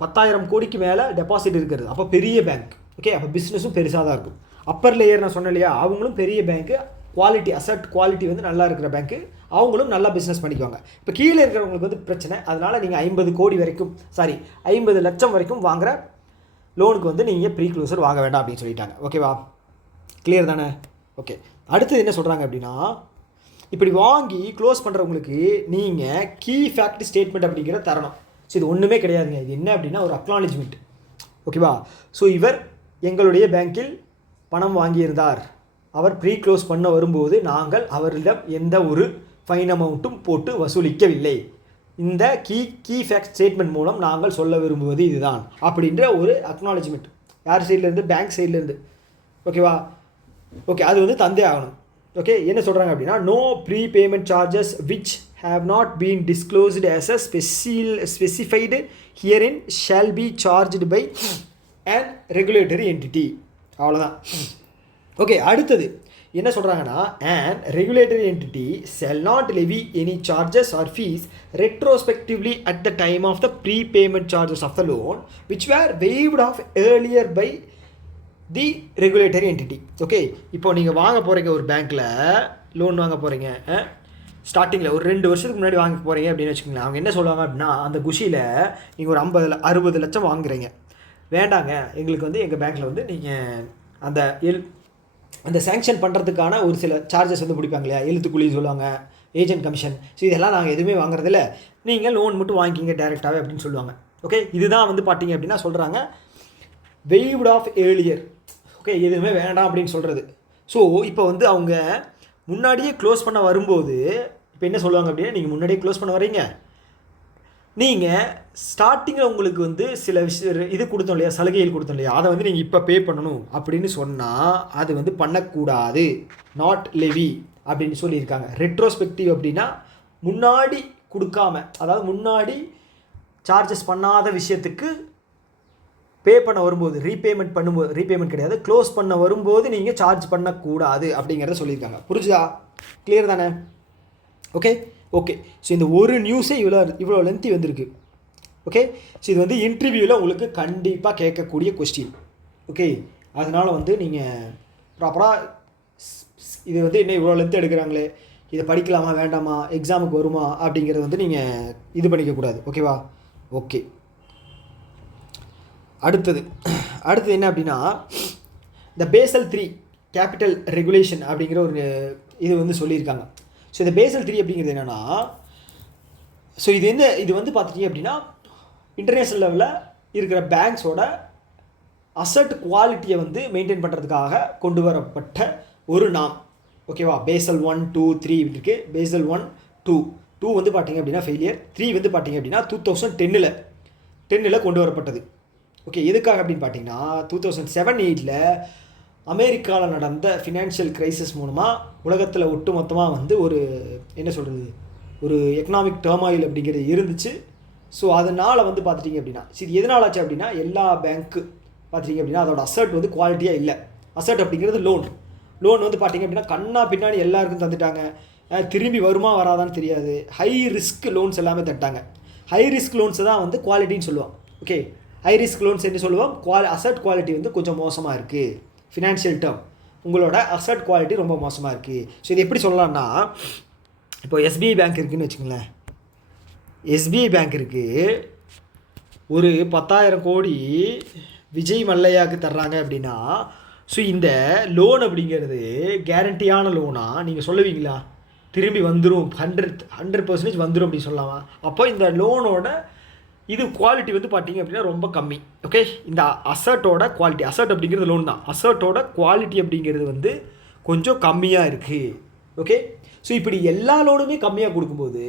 10,000 கோடிக்கு மேலே டெபாசிட் இருக்கிறது, அப்போ பெரிய பேங்க். ஓகே, அப்போ பிஸ்னஸும் பெருசாக தான் இருக்கும். அப்பர் லேயர் நான் சொன்னேன் இல்லையா, அவங்களும் பெரிய பேங்க்கு, குவாலிட்டி அசட் குவாலிட்டி வந்து நல்லா இருக்கிற பேங்க்கு, அவங்களும் நல்லா பிஸ்னஸ் பண்ணிக்குவாங்க. இப்போ கீழே இருக்கிறவங்களுக்கு வந்து பிரச்சனை. அதனால் நீங்கள் 50 லட்சம் வரைக்கும் வாங்குகிற லோனுக்கு வந்து நீங்கள் ப்ரீ க்ளோசர் வாங்க வேண்டாம் அப்படின்னு சொல்லிட்டாங்க. ஓகேவா? கிளியர் தானே? ஓகே, அடுத்தது என்ன சொல்கிறாங்க அப்படின்னா இப்படி வாங்கி க்ளோஸ் பண்ணுறவங்களுக்கு நீங்கள் கீ ஃபேக்ட் ஸ்டேட்மெண்ட் அப்படிங்கிற தரணும். ஸோ இது ஒன்றுமே கிடையாதுங்க. இது என்ன அப்படின்னா ஒரு அக்னாலஜ்மெண்ட். ஓகேவா? ஸோ இவர் எங்களுடைய பேங்கில் பணம் வாங்கியிருந்தார், அவர் ப்ரீ க்ளோஸ் பண்ண வரும்போது நாங்கள் அவரிடம் எந்த ஒரு ஃபைன் அமௌண்ட்டும் போட்டு வசூலிக்கவில்லை. இந்த கீ ஃபேக்ட் ஸ்டேட்மெண்ட் மூலம் நாங்கள் சொல்ல விரும்புவது இதுதான் அப்படின்ற ஒரு அக்னாலஜ்மெண்ட் யார் சைட்லேருந்து? பேங்க் சைட்லேருந்து. ஓகேவா? ஓகே, அது வந்து தந்தே ஆகணும். ஓகே, என்ன சொல்கிறாங்க அப்படின்னா no pre payment charges which have not been disclosed as a specified herein shall be charged by an regulatory entity. அவ்வளோதான். ஓகே, அடுத்தது என்ன சொல்கிறாங்கன்னா, and regulatory entity shall not levy any charges or fees retrospectively at the time of the prepayment charges of the loan which were waived off earlier by the regulatory entity. Okay, இப்போ நீங்கள் வாங்க போகிறீங்க ஒரு பேங்க்கில் loan வாங்க போகிறீங்க, ஸ்டார்டிங்கில் ஒரு 2 வருஷத்துக்கு முன்னாடி வாங்க போகிறீங்க அப்படின்னு வச்சுக்கோங்களேன். அவங்க என்ன சொல்லுவாங்க அப்படின்னா, அந்த குஷியில் நீங்கள் ஒரு 50-60 லட்சம் வாங்குறீங்க, வேண்டாங்க எங்களுக்கு வந்து எங்கள் பேங்க்கில் வந்து நீங்கள் அந்த சேங்ஷன் பண்ணுறதுக்கான ஒரு சில சார்ஜஸ் வந்து பிடிப்பாங்க இல்லையா, எழுத்துக்குழி சொல்லுவாங்க, ஏஜென்ட் கமிஷன். ஸோ இதெல்லாம் நாங்கள் எதுவுமே வாங்குறதில்ல, நீங்கள் லோன் மட்டும் வாங்கிக்கிங்க டேரெக்டாகவே அப்படின்னு சொல்லுவாங்க. ஓகே, இதுதான் வந்து பார்த்தீங்க அப்படின்னா சொல்கிறாங்க வெய்வ்ட் ஆஃப் ஏர்லியர். ஓகே, எதுவுமே வேண்டாம் அப்படின்னு சொல்கிறது. ஸோ இப்போ வந்து அவங்க முன்னாடியே க்ளோஸ் பண்ண வரும்போது இப்போ என்ன சொல்லுவாங்க அப்படின்னா, நீங்கள் முன்னாடியே க்ளோஸ் பண்ண வரீங்க, நீங்கள் ஸ்டார்டிங்கில் உங்களுக்கு வந்து சில இது கொடுத்தோம் இல்லையா, சலுகைகள் கொடுத்தோம் இல்லையா, அதை வந்து நீங்கள் இப்போ பே பண்ணணும் அப்படின்னு சொன்னால் அது வந்து பண்ணக்கூடாது, நாட் லெவி அப்படின்னு சொல்லியிருக்காங்க. ரெட்ரோஸ்பெக்டிவ் அப்படின்னா முன்னாடி கொடுக்காம, அதாவது முன்னாடி சார்ஜஸ் பண்ணாத விஷயத்துக்கு பே பண்ண வரும்போது, ரீபேமெண்ட் கிடையாது, க்ளோஸ் பண்ண வரும்போது நீங்கள் சார்ஜ் பண்ணக்கூடாது அப்படிங்கிறத சொல்லியிருக்காங்க. புரிஞ்சுதா? கிளியர் தானே? ஓகே. ஸோ இந்த ஒரு நியூஸே இவ்வளோ லென்த்தி வந்திருக்கு. ஓகே, ஸோ இது வந்து இன்டர்வியூவில் உங்களுக்கு கண்டிப்பாக கேட்கக்கூடிய கொஸ்டின். ஓகே, அதனால் வந்து நீங்கள் ப்ராப்பராக இது வந்து என்ன இவ்வளோ லென்த் எடுக்கிறாங்களே, இதை படிக்கலாமா வேண்டாமா, எக்ஸாமுக்கு வருமா அப்படிங்கிறத வந்து நீங்கள் இது பண்ணிக்கக்கூடாது. ஓகேவா? ஓகே, அடுத்தது என்ன அப்படின்னா, இந்த பேசல் 3 கேபிட்டல் ரெகுலேஷன் அப்படிங்கிற ஒரு இது வந்து சொல்லியிருக்காங்க. ஸோ இந்த பேசல் 3 அப்படிங்கிறது என்னென்னா, ஸோ இது வந்து பார்த்துட்டிங்க அப்படின்னா இன்டர்நேஷ்னல் லெவலில் இருக்கிற பேங்க்ஸோட அசட் குவாலிட்டியை வந்து மெயின்டைன் பண்ணுறதுக்காக கொண்டு வரப்பட்ட ஒரு நாம். ஓகேவா? பேசல் 1, 2, 3 இருக்குது. பேசல் 1, 2 வந்து பார்த்திங்க அப்படின்னா ஃபெயிலியர், 3 வந்து பார்த்திங்க அப்படின்னா 2010 கொண்டு வரப்பட்டது. ஓகே, எதுக்காக அப்படின்னு பார்த்தீங்கன்னா 2007-8 அமெரிக்காவில் நடந்த ஃபினான்ஷியல் கிரைசிஸ் மூலமாக உலகத்தில் ஒட்டுமொத்தமாக வந்து ஒரு என்ன சொல்கிறது, ஒரு எக்கனாமிக் டர்மாயில் அப்படிங்கிறது இருந்துச்சு. ஸோ அதனால் வந்து பார்த்துட்டிங்க அப்படின்னா இது எதனால் ஆச்சு அப்படின்னா, எல்லா பேங்க்கு பார்த்துட்டிங்க அப்படின்னா அதோட அசட் வந்து குவாலிட்டியாக இல்லை. அசட் அப்படிங்கிறது லோன் வந்து பார்த்திங்க அப்படின்னா கண்ணா பின்னாடி எல்லாருக்கும் தந்துட்டாங்க, திரும்பி வருமா வராதான்னு தெரியாது. ஹை ரிஸ்க் லோன்ஸ் எல்லாமே தட்டாங்க. ஹை ரிஸ்க் லோன்ஸை தான் வந்து குவாலிட்டின்னு சொல்லுவோம். ஓகே, ஹை ரிஸ்க் லோன்ஸ் என்ன சொல்லுவோம், அசட் குவாலிட்டி வந்து கொஞ்சம் மோசமாக இருக்குது, ஃபினான்ஷியல் டேர்ம் உங்களோட அசட் குவாலிட்டி ரொம்ப மோசமாக இருக்குது. ஸோ இது எப்படி சொல்லலாம்னா, இப்போ எஸ்பிஐ பேங்க் இருக்குதுன்னு வச்சுக்கோங்களேன். எஸ்பிஐ பேங்க் இருக்குது, ஒரு 10,000 கோடி விஜய் மல்லையாவுக்கு தர்றாங்க அப்படின்னா, ஸோ இந்த லோன் அப்படிங்கிறது கேரண்டியான லோனாக நீங்கள் சொல்லுவீங்களா, திரும்பி வந்துடும், 100% வந்துடும் அப்படின்னு சொல்லலாமா? அப்போ இந்த லோனோட இது குவாலிட்டி வந்து பார்த்திங்க அப்படின்னா ரொம்ப கம்மி. ஓகே, இந்த அசட்டோட குவாலிட்டி, அசட் அப்படிங்கிறது லோன் தான், அசட்டோட குவாலிட்டி அப்படிங்கிறது வந்து கொஞ்சம் கம்மியாக இருக்குது. ஓகே, ஸோ இப்படி எல்லா லோனுமே கம்மியாக கொடுக்கும்போது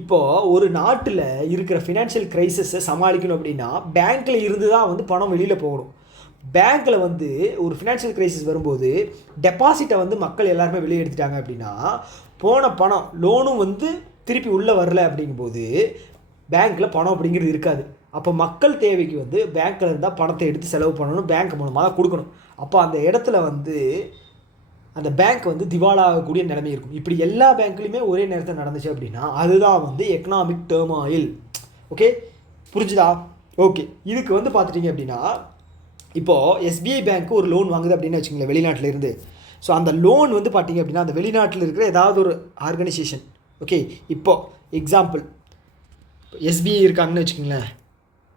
இப்போது ஒரு நாட்டில் இருக்கிற ஃபினான்ஷியல் க்ரைசிஸை சமாளிக்கணும் அப்படின்னா பேங்க்கில் இருந்து தான் வந்து பணம் வெளியில் போகணும். பேங்க்கில் வந்து ஒரு ஃபினான்ஷியல் க்ரைசிஸ் வரும்போது டெபாசிட்டை வந்து மக்கள் எல்லாருமே வெளியே எடுத்துட்டாங்க அப்படின்னா, போன பணம் லோனும் வந்து திருப்பி உள்ளே வரல அப்படிங்கும்போது பேங்க்கில் பணம் அப்படிங்கிறது இருக்காது. அப்போ மக்கள் தேவைக்கு வந்து பேங்க்கில் இருந்தால் பணத்தை எடுத்து செலவு பண்ணணும், பேங்க் மூலமாக தான் கொடுக்கணும். அப்போ அந்த இடத்துல வந்து அந்த பேங்க் வந்து திவாலாகக்கூடிய நிலைமை இருக்கும். இப்படி எல்லா பேங்க்லையுமே ஒரே நேரத்தில் நடந்துச்சு அப்படின்னா அதுதான் வந்து எக்கனாமிக் டர்மாயில். ஓகே, புரிஞ்சுதா? ஓகே, இதுக்கு வந்து பார்த்துட்டிங்க அப்படின்னா இப்போது எஸ்பிஐ பேங்க்கு ஒரு லோன் வாங்குது அப்படின்னு வச்சுக்கோங்களேன் வெளிநாட்டில் இருந்து. ஸோ அந்த லோன் வந்து பார்த்திங்க அப்படின்னா அந்த வெளிநாட்டில் இருக்கிற ஏதாவது ஒரு ஆர்கனைசேஷன், ஓகே, இப்போது எக்ஸாம்பிள் எஸ்பிஐ இருக்காங்கன்னு வச்சுக்கோங்களேன்.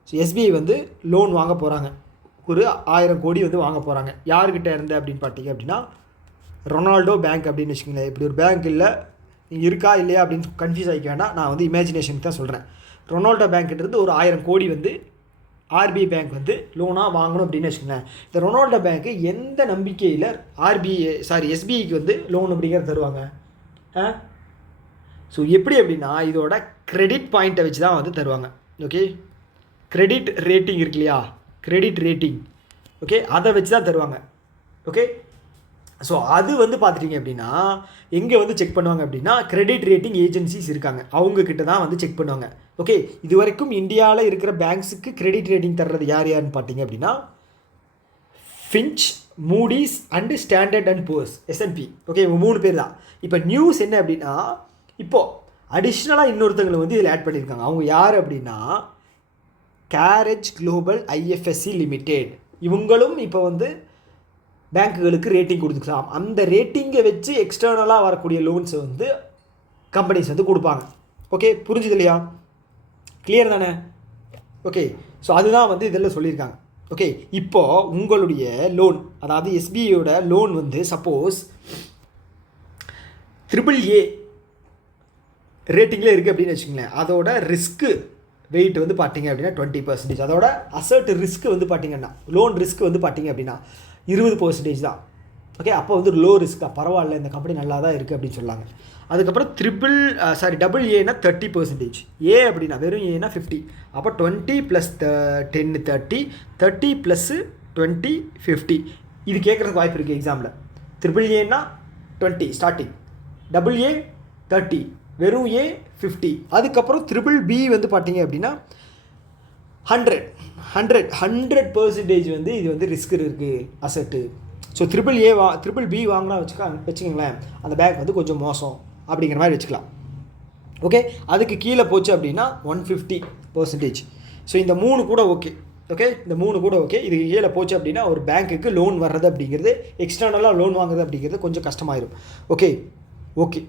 ஸோ எஸ்பிஐ வந்து லோன் வாங்க போகிறாங்க, ஒரு 1000 கோடி வந்து வாங்க போகிறாங்க. யார்கிட்ட இருந்து அப்படின்னு பார்த்தீங்க அப்படின்னா ரொனால்டோ பேங்க் அப்படின்னு வச்சுக்கோங்களேன். இப்படி ஒரு பேங்க் இல்லை, நீங்கள் இருக்கா இல்லையா அப்படின்னு கன்ஃபியூஸ் ஆகிக்க வேண்டாம், நான் வந்து இமேஜினேஷனுக்கு தான் சொல்கிறேன். ரொனால்டோ பேங்க்கிட்டருந்து ஒரு 1000 கோடி வந்து ஆர்பிஐ பேங்க் வந்து லோனாக வாங்கணும் அப்படின்னு வச்சுக்கோங்களேன். இந்த ரொனால்டோ பேங்க்கு எந்த நம்பிக்கையில் எஸ்பிஐக்கு வந்து லோன் அப்படிங்கிறத தருவாங்க? ஸோ எப்படி அப்படின்னா இதோட கிரெடிட் பாயிண்ட்டை வச்சு தான் வந்து தருவாங்க. ஓகே, கிரெடிட் ரேட்டிங் இருக்கு இல்லையா, கிரெடிட் ரேட்டிங், ஓகே, அதை வச்சு தான் தருவாங்க. ஓகே, ஸோ அது வந்து பார்த்துட்டிங்க அப்படின்னா எங்கே வந்து செக் பண்ணுவாங்க அப்படின்னா கிரெடிட் ரேட்டிங் ஏஜென்சிஸ் இருக்காங்க, அவங்கக்கிட்ட தான் வந்து செக் பண்ணுவாங்க. ஓகே, இது வரைக்கும் இந்தியாவில் இருக்கிற பேங்க்ஸுக்கு கிரெடிட் ரேட்டிங் தர்றது யாருன்னு பார்த்தீங்க அப்படின்னா Finch, Moody's and standard and Poor's, S&P. Okay, இவங்க 3 பேர் தான். இப்போ நியூஸ் என்ன அப்படின்னா, இப்போது அடிஷ்னலாக இன்னொருத்தங்களை வந்து இதில் ஆட் பண்ணியிருக்காங்க. அவங்க யார் அப்படின்னா கேரேஜ் குளோபல் IFSC லிமிடெட். இவங்களும் இப்போ வந்து பேங்க்குகளுக்கு ரேட்டிங் கொடுத்துக்கலாம். அந்த ரேட்டிங்கை வச்சு எக்ஸ்டர்னலாக வரக்கூடிய லோன்ஸை வந்து கம்பெனிஸ் வந்து கொடுப்பாங்க. ஓகே, புரிஞ்சுது இல்லையா? கிளியர் தானே? ஓகே, ஸோ அதுதான் வந்து இதில் சொல்லியிருக்காங்க. ஓகே, இப்போது உங்களுடைய லோன், அதாவது SBIயோட லோன் வந்து சப்போஸ் AAA ரேட்டிங்கில் இருக்குது அப்படின்னு வச்சுக்கோங்களேன். அதோட ரிஸ்க்கு வெயிட் வந்து பார்த்தீங்க அப்படின்னா 20%. அதோட அசர்ட் ரிஸ்க் வந்து பார்த்தீங்கன்னா, லோன் ரிஸ்க் வந்து பார்த்தீங்க அப்படின்னா 20% தான். ஓகே, அப்போ வந்து லோ ரிஸ்க் தான், பரவாயில்ல, இந்த கம்பெனி நல்லா தான் இருக்குது அப்படின்னு சொல்லாங்க. அதுக்கப்புறம் AA 30%. ஏ அப்படின்னா வெறும் ஏன்னா 50. அப்போ 20 + 10 30, 30 + 20 50. இது கேட்குறதுக்கு வாய்ப்பு இருக்குது எக்ஸாமில். AAA 20 ஸ்டார்டிங், AA 30, வெறும் ஏ 50. அதுக்கப்புறம் BBB வந்து பார்த்தீங்க அப்படின்னா 100% வந்து இது வந்து ரிஸ்க் இருக்குது அசட்டு. ஸோ BBB வாங்கினா வச்சுக்கோங்களேன், அந்த பேங்க் வந்து கொஞ்சம் மோசம் அப்படிங்கிற மாதிரி வச்சுக்கலாம். ஓகே, அதுக்கு கீழே போச்சு அப்படின்னா 150%. ஸோ இந்த 3 கூட ஓகே. ஓகே, இந்த 3 கூட ஓகே. இதுக்கு கீழே போச்சு அப்படின்னா ஒரு பேங்க்குக்கு லோன் வர்றது அப்படிங்கிறது, எக்ஸ்டர்னலாக லோன் வாங்குறது அப்படிங்கிறது கொஞ்சம் கஷ்டமாயிடும். ஓகே ஓகே,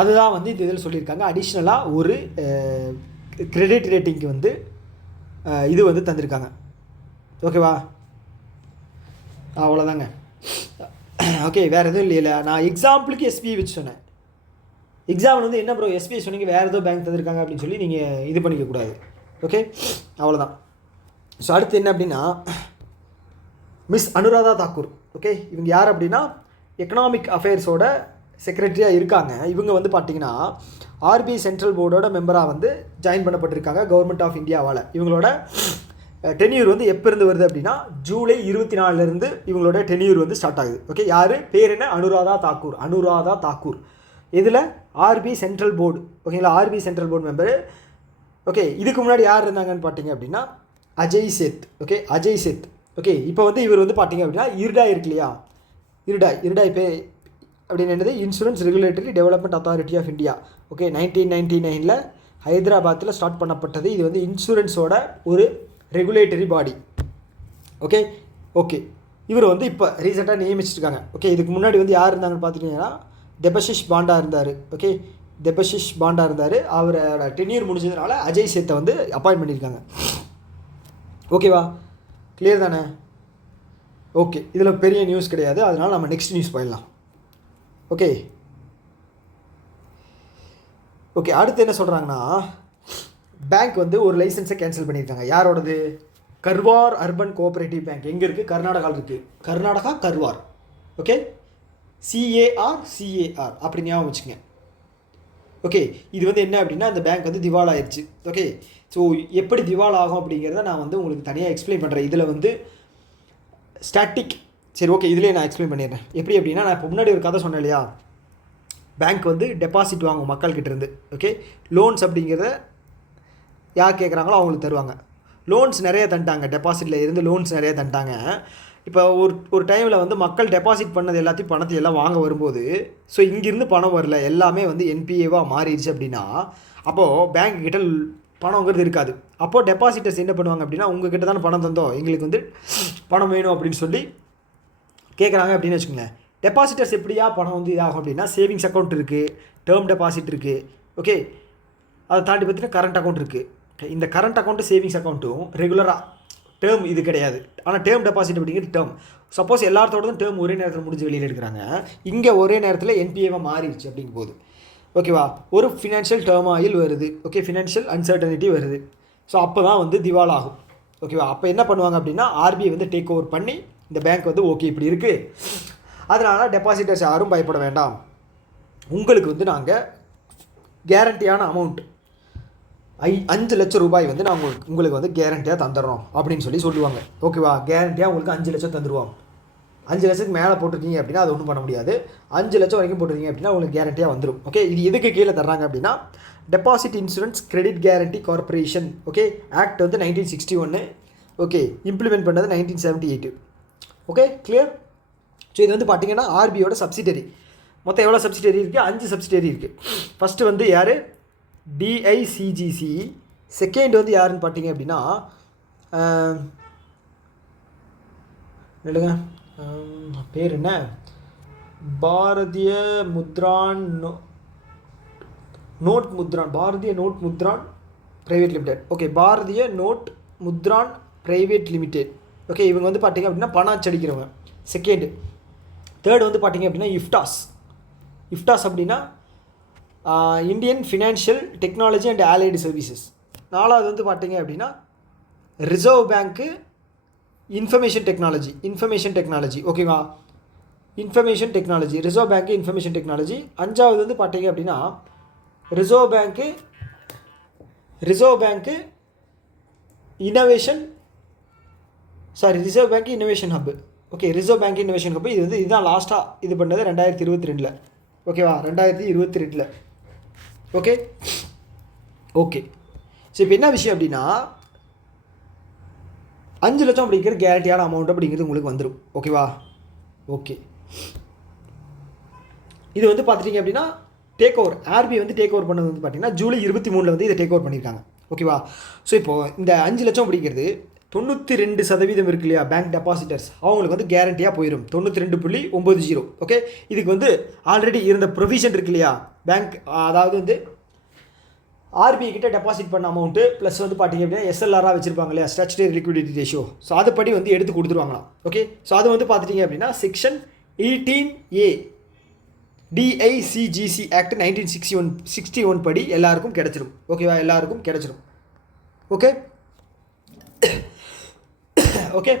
அதுதான் வந்து இந்த இதில் சொல்லியிருக்காங்க. அடிஷ்னலாக ஒரு கிரெடிட் ரேட்டிங்க்கு வந்து இது வந்து தந்திருக்காங்க. ஓகேவா? அவ்வளோதாங்க. ஓகே, வேறு எதுவும் இல்லை. நான் எக்ஸாம்பிளுக்கு SBI வச்சு சொன்னேன். எக்ஸாம்பிள் வந்து என்ன ப்ரோ SBI சொன்னீங்க, வேறு ஏதோ பேங்க் தந்திருக்காங்க அப்படின்னு சொல்லி நீங்கள் இது பண்ணிக்கக்கூடாது. ஓகே, அவ்வளோதான். ஸோ அடுத்து என்ன அப்படின்னா மிஸ் அனுராதா தாக்கூர். ஓகே, இவங்க யார் அப்படின்னா எக்கனாமிக் அஃபேர்ஸோட செக்ரட்டரியாக இருக்காங்க. இவங்க வந்து பார்த்திங்கன்னா RBI சென்ட்ரல் போர்டோட மெம்பராக வந்து ஜாயின் பண்ணப்பட்டிருக்காங்க கவர்மெண்ட் ஆஃப் இந்தியாவால். இவங்களோட டென்யூர் வந்து எப்போ இருந்து வருது அப்படின்னா ஜூலை 24 இவங்களோட டென்யூர் வந்து ஸ்டார்ட் ஆகுது. ஓகே, யார் பேர் என்ன? அனுராதா தாக்கூர். இதில் RBI சென்ட்ரல் போர்டு. ஓகேங்களா, RBI central board member. Okay, இதுக்கு முன்னாடி யார் இருந்தாங்கன்னு பார்த்தீங்க அப்படின்னா அஜய் சேத். ஓகே, அஜய் சேத். ஓகே, இப்போ வந்து இவர் வந்து பார்த்தீங்க அப்படின்னா IRDAI இருக்கு இல்லையா, IRDAI பே அப்படின்னு என்னது, insurance regulatory development authority of India. Okay, 1999 ஹைதராபாத்தில் ஸ்டார்ட் பண்ணப்பட்டது. இது வந்து இன்சூரன்ஸோட ஒரு ரெகுலேட்டரி பாடி. ஓகே ஓகே, இவர் வந்து இப்போ ரீசெண்டாக நியமிச்சிருக்காங்க. ஓகே, இதுக்கு முன்னாடி வந்து யார் இருந்தாங்கன்னு பார்த்துட்டிங்கன்னா தெபஷிஷ் பாண்டா இருந்தார். ஓகே, தெபஷிஷ் பாண்டா இருந்தார். அவரோட டென்யூர் முடிஞ்சதுனால அஜய் சேத்தை வந்து அப்பாயின்ட் பண்ணியிருக்காங்க. ஓகேவா? கிளியர் தானே? ஓகே, இதில் பெரிய நியூஸ் கிடையாது, அதனால் நம்ம நெக்ஸ்ட் நியூஸ் போயிடலாம். ஓகே ஓகே, அடுத்து என்ன சொல்கிறாங்கன்னா பேங்க் வந்து ஒரு லைசன்ஸை கேன்சல் பண்ணியிருக்காங்க. யாரோடது? Karwar urban cooperative bank. எங்கே இருக்குது? கர்நாடகாவில் இருக்குது. கர்நாடகா கர்வார். ஓகே, CAR அப்படி ஞாபகம் வச்சுங்க. ஓகே, இது வந்து என்ன அப்படின்னா இந்த பேங்க் வந்து திவால் ஆயிடுச்சு. ஓகே, ஸோ எப்படி திவால் ஆகும் அப்படிங்கிறத நான் வந்து உங்களுக்கு தனியாக எக்ஸ்பிளைன் பண்ணுறேன். இதில் வந்து ஸ்டாட்டிக். சரி, ஓகே, இதிலே நான் எக்ஸ்பிளைன் பண்ணிடுறேன். எப்படி அப்படின்னா, நான் இப்போ முன்னாடி ஒரு கதை சொன்னேன் இல்லையா, பேங்க் வந்து டெபாசிட் வாங்கும் மக்கள்கிட்ட இருந்து. ஓகே, லோன்ஸ் அப்படிங்கிறத யார் கேட்குறாங்களோ அவங்களுக்கு தருவாங்க. லோன்ஸ் நிறைய தந்துட்டாங்க, டெபாசிட்டில் இருந்து லோன்ஸ் நிறைய தந்துட்டாங்க. இப்போ ஒரு டைமில் வந்து மக்கள் டெபாசிட் பண்ணது எல்லாத்தையும் பணத்தை எல்லாம் வாங்க வரும்போது, ஸோ இங்கேருந்து பணம் வரல, எல்லாமே வந்து NPAவாக மாறிடுச்சு அப்படின்னா, அப்போது பேங்க் கிட்ட பணங்கிறது இருக்காது. அப்போது டெபாசிட்டர்ஸ் என்ன பண்ணுவாங்க அப்படின்னா, உங்ககிட்ட தானே பணம் தந்தோம், எங்களுக்கு வந்து பணம் வேணும் அப்படின்னு சொல்லி கேட்குறாங்க அப்படின்னு வச்சுக்கோங்க. டெபாசிட்டர்ஸ் எப்படியா பணம் வந்து இதாகும் அப்படின்னா, சேவிங்ஸ் அக்கௌண்ட் இருக்குது, டேர்ம் டெபாசிட் இருக்குது. ஓகே, அதை தாண்டி பார்த்தீங்கன்னா கரண்ட் அக்கௌண்ட் இருக்குது. இந்த கரண்ட் அக்கௌண்ட்டு சேவிங்ஸ் அக்கௌண்ட்டும் ரெகுலராக டேர்ம் இது கிடையாது. ஆனால் டேர்ம் டெபாசிட் அப்படிங்கிறது டேர்ம். சப்போஸ் எல்லாத்தோடதும் டேர்ம் ஒரே நேரத்தில் முடிஞ்சு வெளியில் எடுக்கிறாங்க, இங்கே ஒரே நேரத்தில் NPAவாக மாறிடுச்சு அப்படிங்கும் போது, ஓகேவா, ஒரு ஃபினான்ஷியல் டேர்ம் ஆயில் வருது. ஓகே, ஃபினான்ஷியல் அன்சர்டனிட்டி வருது. ஸோ அப்போ தான் வந்து திவால் ஆகும். ஓகேவா, அப்போ என்ன பண்ணுவாங்க அப்படின்னா RBI வந்து டேக் ஓவர் பண்ணி இந்த பேங்க் வந்து ஓகே இப்படி இருக்குது, அதனால் டெபாசிட்டர்ஸ் யாரும் பயப்பட வேண்டாம், உங்களுக்கு வந்து நாங்கள் கேரண்டியான அமௌண்ட் 5 லட்சம் ரூபாய் வந்து நான் உங்களுக்கு வந்து கேரண்டியாக தந்துடுறோம் அப்படின்னு சொல்லுவாங்க. ஓகேவா, கேரண்டியாக உங்களுக்கு 5 லட்சம் தந்துடுவோம். 5 லட்சத்துக்கு மேலே போட்டிருக்கீங்க அப்படின்னா அது ஒன்றும் பண்ண முடியாது. 5 லட்சம் வரைக்கும் போட்டிருக்கீங்க அப்படின்னா உங்களுக்கு கேரண்டியாக வந்துடும். ஓகே, இது எதுக்கு கீழே தர்றாங்க அப்படின்னா deposit insurance credit guarantee corporation. Okay, act வந்து 1961. ஓகே, இம்ப்ளிமெண்ட் பண்ணது 1978. Okay, clear? ஸோ இது வந்து பார்த்தீங்கன்னா ஆர்பிஐயோட சப்சிடரி. மொத்தம் எவ்வளோ சப்சிடரி இருக்குது? 5 சப்சிடரி இருக்குது. ஃபஸ்ட்டு வந்து யார்? டிஐசிஜிசி. செகண்ட் வந்து யாருன்னு பார்த்தீங்க அப்படின்னா இல்லைங்க, பேர் என்ன, Bharatiya Mudran note Mudran, Bharatiya note Mudran private limited. Okay, Bharatiya note Mudran private limited. Okay, இவங்க வந்து பார்த்தீங்க அப்படின்னா பணம் அச்சடிக்கிறவங்க. செகண்டு. தேர்டு வந்து பார்த்தீங்க அப்படின்னா இஃப்டாஸ் அப்படின்னா Indian financial technology and allied services. நாலாவது வந்து பார்த்தீங்க அப்படின்னா ரிசர்வ் பேங்க்கு இன்ஃபர்மேஷன் டெக்னாலஜி. ஓகேவா, information technology, reserve bank information technology. அஞ்சாவது வந்து பார்த்தீங்க அப்படின்னா reserve bank innovation hub. Okay, reserve bank innovation hub. இதுதான் லாஸ்ட்டாக இது பண்ணது 2022. ஓகேவா, 2022. ஓகே. ஸோ இப்போ என்ன விஷயம் அப்படின்னா 5 லட்சம் அப்படிங்கிற கேரண்டியான அமௌண்ட் அப்படிங்கிறது உங்களுக்கு வந்துடும். ஓகேவா? ஓகே, இது வந்து பார்த்துட்டிங்க அப்படின்னா டேக் ஓவர், ஆர்பிஐ வந்து டேக் ஓவர் பண்ணது வந்து பார்த்தீங்கன்னா ஜூலை 23 வந்து இதை டேக் ஓவர் பண்ணியிருக்காங்க. ஓகேவா? ஸோ இப்போது இந்த 5 லட்சம் அப்படிங்கிறது 92% இருக்கு இல்லையா பேங்க் டெபாசிட்டர்ஸ், அவங்களுக்கு வந்து கேரண்டியாக போயிடும் 92.90. ஓகே, இதுக்கு வந்து ஆல்ரெடி இருந்த ப்ரொவிஷன் இருக்கு இல்லையா பேங்க், அதாவது வந்து ஆர்பிஐ கிட்ட டெபாசிட் பண்ண அமௌண்ட்டு ப்ளஸ் வந்து பார்த்தீங்க அப்படின்னா எஸ்எல்ஆராக வச்சுருப்பாங்க இல்லையா, ஸ்டாச்சுட்டரி லிக்விடிட்டி ரேஷியோ. ஸோ அதுபடி வந்து எடுத்து கொடுத்துருவாங்களாம். ஓகே, ஸோ அது வந்து பார்த்துட்டிங்க அப்படின்னா செக்ஷன் 18A டிஐசிஜிசி ஆக்ட் 1961 படி எல்லாருக்கும் கிடச்சிடும். ஓகேவா, எல்லாருக்கும் கிடச்சிடும். ஓகே,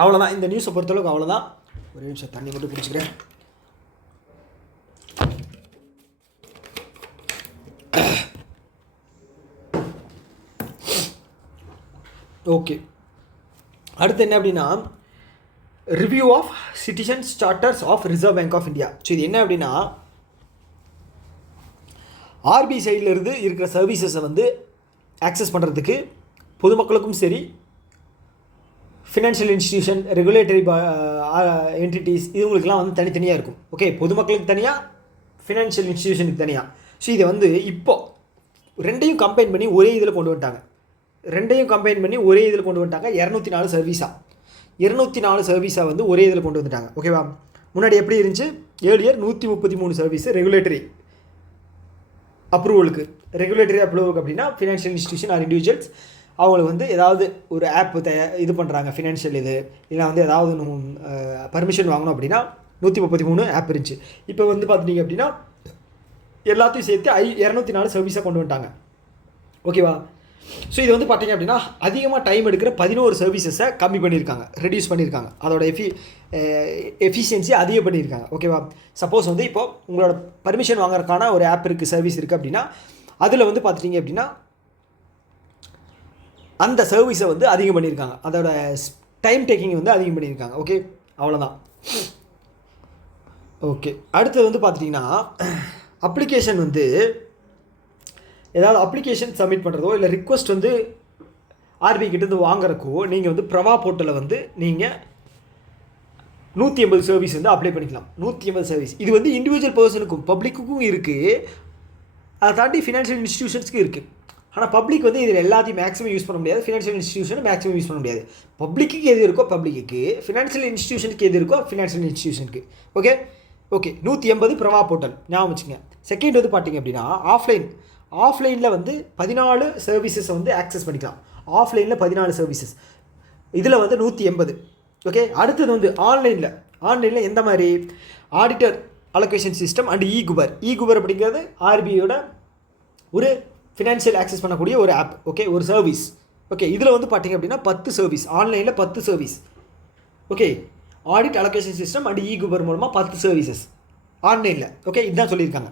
அவ்வளோதான் இந்த நியூஸை பொறுத்தளவுக்கு. அவ்வளோதான். ஒரே நிமிஷம் தண்ணி மட்டும் குடிச்சுக்கிறேன். ஓகே, அடுத்து என்ன அப்படின்னா review of citizens charters of Reserve bank of India. So இது என்ன அப்படின்னா ஆர்பிஐ சைட்லேருந்து இருக்கிற சர்வீசஸை வந்து ஆக்சஸ் பண்ணுறதுக்கு பொதுமக்களுக்கும் சரி, ஃபினான்ஷியல் இன்ஸ்டிடியூஷன், ரெகுலேட்டரி என்டிட்டிஸ் இவங்களுக்குலாம் வந்து தனித்தனியாக இருக்கும். ஓகே, பொதுமக்களுக்கு தனியாக, ஃபினான்ஷியல் இன்ஸ்டிடியூஷனுக்கு தனியாக. ஸோ இதை வந்து இப்போ ரெண்டையும் கம்பைன் பண்ணி ஒரே இதில் கொண்டு வந்துட்டாங்க. 204 சர்வீஸாக வந்து ஒரே இதில் கொண்டு வந்துட்டாங்க. ஓகேவா, முன்னாடி எப்படி இருந்துச்சு? ஏர்லியர் 133 சர்வீஸு ரெகுலேட்டரி அப்ரூவலுக்கு அப்படின்னா ஃபினான்ஷியல் இன்ஸ்டிடியூஷன் ஆர் இண்டிவிஜுவல்ஸ் அவங்களுக்கு வந்து ஏதாவது ஒரு ஆப் இது பண்ணுறாங்க ஃபினான்ஷியல் இது, இல்லை வந்து ஏதாவது பர்மிஷன் வாங்கணும் அப்படின்னா 133 ஆப் இருந்துச்சு. இப்போ வந்து பார்த்துட்டிங்க அப்படின்னா எல்லாத்தையும் சேர்த்து 204 சர்வீஸாக கொண்டு வந்துட்டாங்க. ஓகேவா, ஸோ இது வந்து பார்த்தீங்க அப்படின்னா அதிகமாக டைம் எடுக்கிற 11 சர்வீசஸை கம்மி பண்ணியிருக்காங்க, ரெடியூஸ் பண்ணியிருக்காங்க, அதோட எஃபிஷியன்சி அதிகம் பண்ணியிருக்காங்க. ஓகேவா, சப்போஸ் வந்து இப்போ உங்களோட பர்மிஷன் வாங்குறதுக்கான ஒரு ஆப் இருக்குது, சர்வீஸ் இருக்குது அப்படின்னா அதில் வந்து பார்த்துட்டிங்க அப்படின்னா அந்த சர்வீஸை வந்து அதிகம் பண்ணியிருக்காங்க, அதோட டைம் டேக்கிங் வந்து அதிகம் பண்ணியிருக்காங்க. ஓகே, அவ்வளோதான். ஓகே, அடுத்தது வந்து பார்த்துட்டிங்கன்னா அப்ளிகேஷன் வந்து ஏதாவது அப்ளிகேஷன் சப்மிட் பண்ணுறதோ இல்லை ரிக்வஸ்ட் வந்து ஆர்பிஐ கிட்டேருந்து வாங்குறக்கோ நீங்கள் வந்து பிரவா போர்ட்டலில் வந்து நீங்கள் 180 சர்வீஸ் வந்து அப்ளை பண்ணிக்கலாம். 180 சர்வீஸ். இது வந்து இண்டிவிஜுவல் பர்சனுக்கும் பப்ளிக்குக்கும் இருக்குது, அதை தாண்டி ஃபினான்ஷியல் இன்ஸ்டிடியூஷன்ஸ்க்கு இருக்குது. ஆனால் பப்ளிக் வந்து இதில் எல்லாத்தையும் மேக்ஸிமம் யூஸ் பண்ண முடியாது, ஃபினான்ஷியல் இன்ஸ்டிடியூஷன் மேக்ஸிமம் யூஸ் பண்ண முடியாது. பப்ளிக்கு எது இருக்கோ பப்ளிக்கு, ஃபினான்ஷியல் இன்ஸ்டிடியூஷனுக்கு எது இருக்கோ ஃபினான்ஷியல் இன்ஸ்டிடியூஷனுக்கு. ஓகே, 180 பிரவா போர்ட்டல் ஞாபகம் வச்சுங்க. செகண்ட் வந்து பார்த்தீங்க அப்படின்னா ஆஃப்லைனில் வந்து 14 சர்வீசஸை வந்து ஆக்சஸ் பண்ணிக்கலாம். ஆஃப்லைனில் 14 சர்வீசஸ், இதில் வந்து 180. ஓகே, அடுத்தது வந்து ஆன்லைனில் எந்த மாதிரி auditor allocation system and eKuber அப்படிங்கிறது ஆர்பிஐயோட ஒரு ஃபினான்ஷியல் ஆக்சஸ் பண்ணக்கூடிய ஒரு ஆப். ஓகே, ஒரு சர்வீஸ். ஓகே, இதில் வந்து பார்த்தீங்க அப்படின்னா 10 சர்வீஸ், ஆன்லைனில் 10 service. Okay, audit allocation system and eKuber மூலமாக 10 சர்வீசஸ் ஆன்லைனில். ஓகே, இதுதான் சொல்லியிருக்காங்க.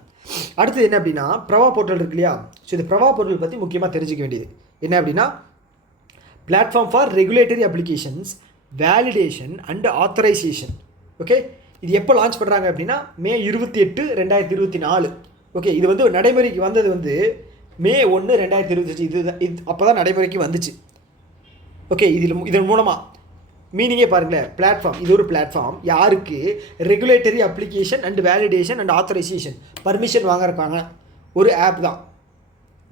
அடுத்தது என்ன அப்படின்னா பிரவா போர்ட்டல் இருக்கு இல்லையா, ஸோ இந்த பிரவா போர்ட்டல் பற்றி முக்கியமாக தெரிஞ்சிக்க வேண்டியது என்ன அப்படின்னா platform for regulatory applications, validation and authorisation. Okay, இது எப்போ லான்ச் பண்ணுறாங்க அப்படின்னா May 28, 2024. ஓகே, இது வந்து நடைமுறைக்கு வந்தது வந்து May 1, 2025. இது அப்போ தான் நடைமுறைக்கு வந்துச்சு. ஓகே, இதன் மூலமாக மீனிங்கே பாருங்களேன், பிளாட்ஃபார்ம், இது ஒரு பிளாட்ஃபார்ம் யாருக்கு regulatory application and validation and authorisation permission வாங்கிருக்காங்க ஒரு ஆப் தான்.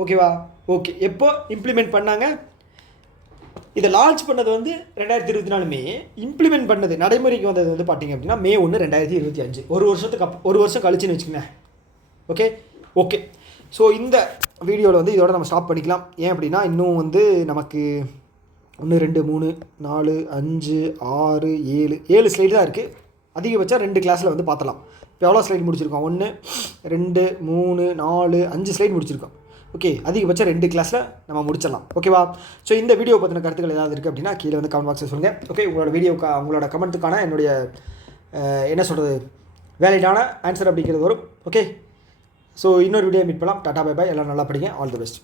ஓகேவா? ஓகே, எப்போ இம்ப்ளிமெண்ட் பண்ணாங்க? இதை லான்ச் பண்ணது வந்து 2024 மே, இம்ப்ளிமெண்ட் பண்ணது நடைமுறைக்கு வந்தது வந்து பார்த்திங்க அப்படின்னா May 1, 2025. ஒரு வருஷம் கழிச்சுன்னு வச்சுக்கோங்க. Okay okay. ஸோ இந்த வீடியோவில் வந்து இதோட நம்ம ஸ்டாப் பண்ணிக்கலாம். ஏன் அப்படின்னா இன்னும் வந்து நமக்கு 1 2 3 4 5 6 7 ஸ்லைடு தான் இருக்குது. அதிகபட்சம் 2 கிளாஸில் வந்து பார்த்தலாம். இப்போ எவ்வளோ ஸ்லைடு முடிச்சிருக்கோம்? 1 2 3 4 5 ஸ்லைடு முடிச்சிருக்கோம். ஓகே, அதிகபட்சம் 2 கிளாஸில் நம்ம முடிச்சிடலாம். ஓகேவா? ஸோ இந்த வீடியோ பற்றின கருத்துக்கள் ஏதாவது இருக்குது அப்படின்னா கீழே வந்து கமெண்ட் பாக்ஸில் சொல்லுங்கள். ஓகே, உங்களோட கமெண்ட்டுக்கான என்னுடைய என்ன சொல்கிறது வேலிடான ஆன்சர் அப்படிங்கிறது வரும். ஓகே, ஸோ இன்னொரு வீடியோ மீட் பண்ணலாம். Tata bye bye. எல்லாம் நல்லா படிங்க. All the best.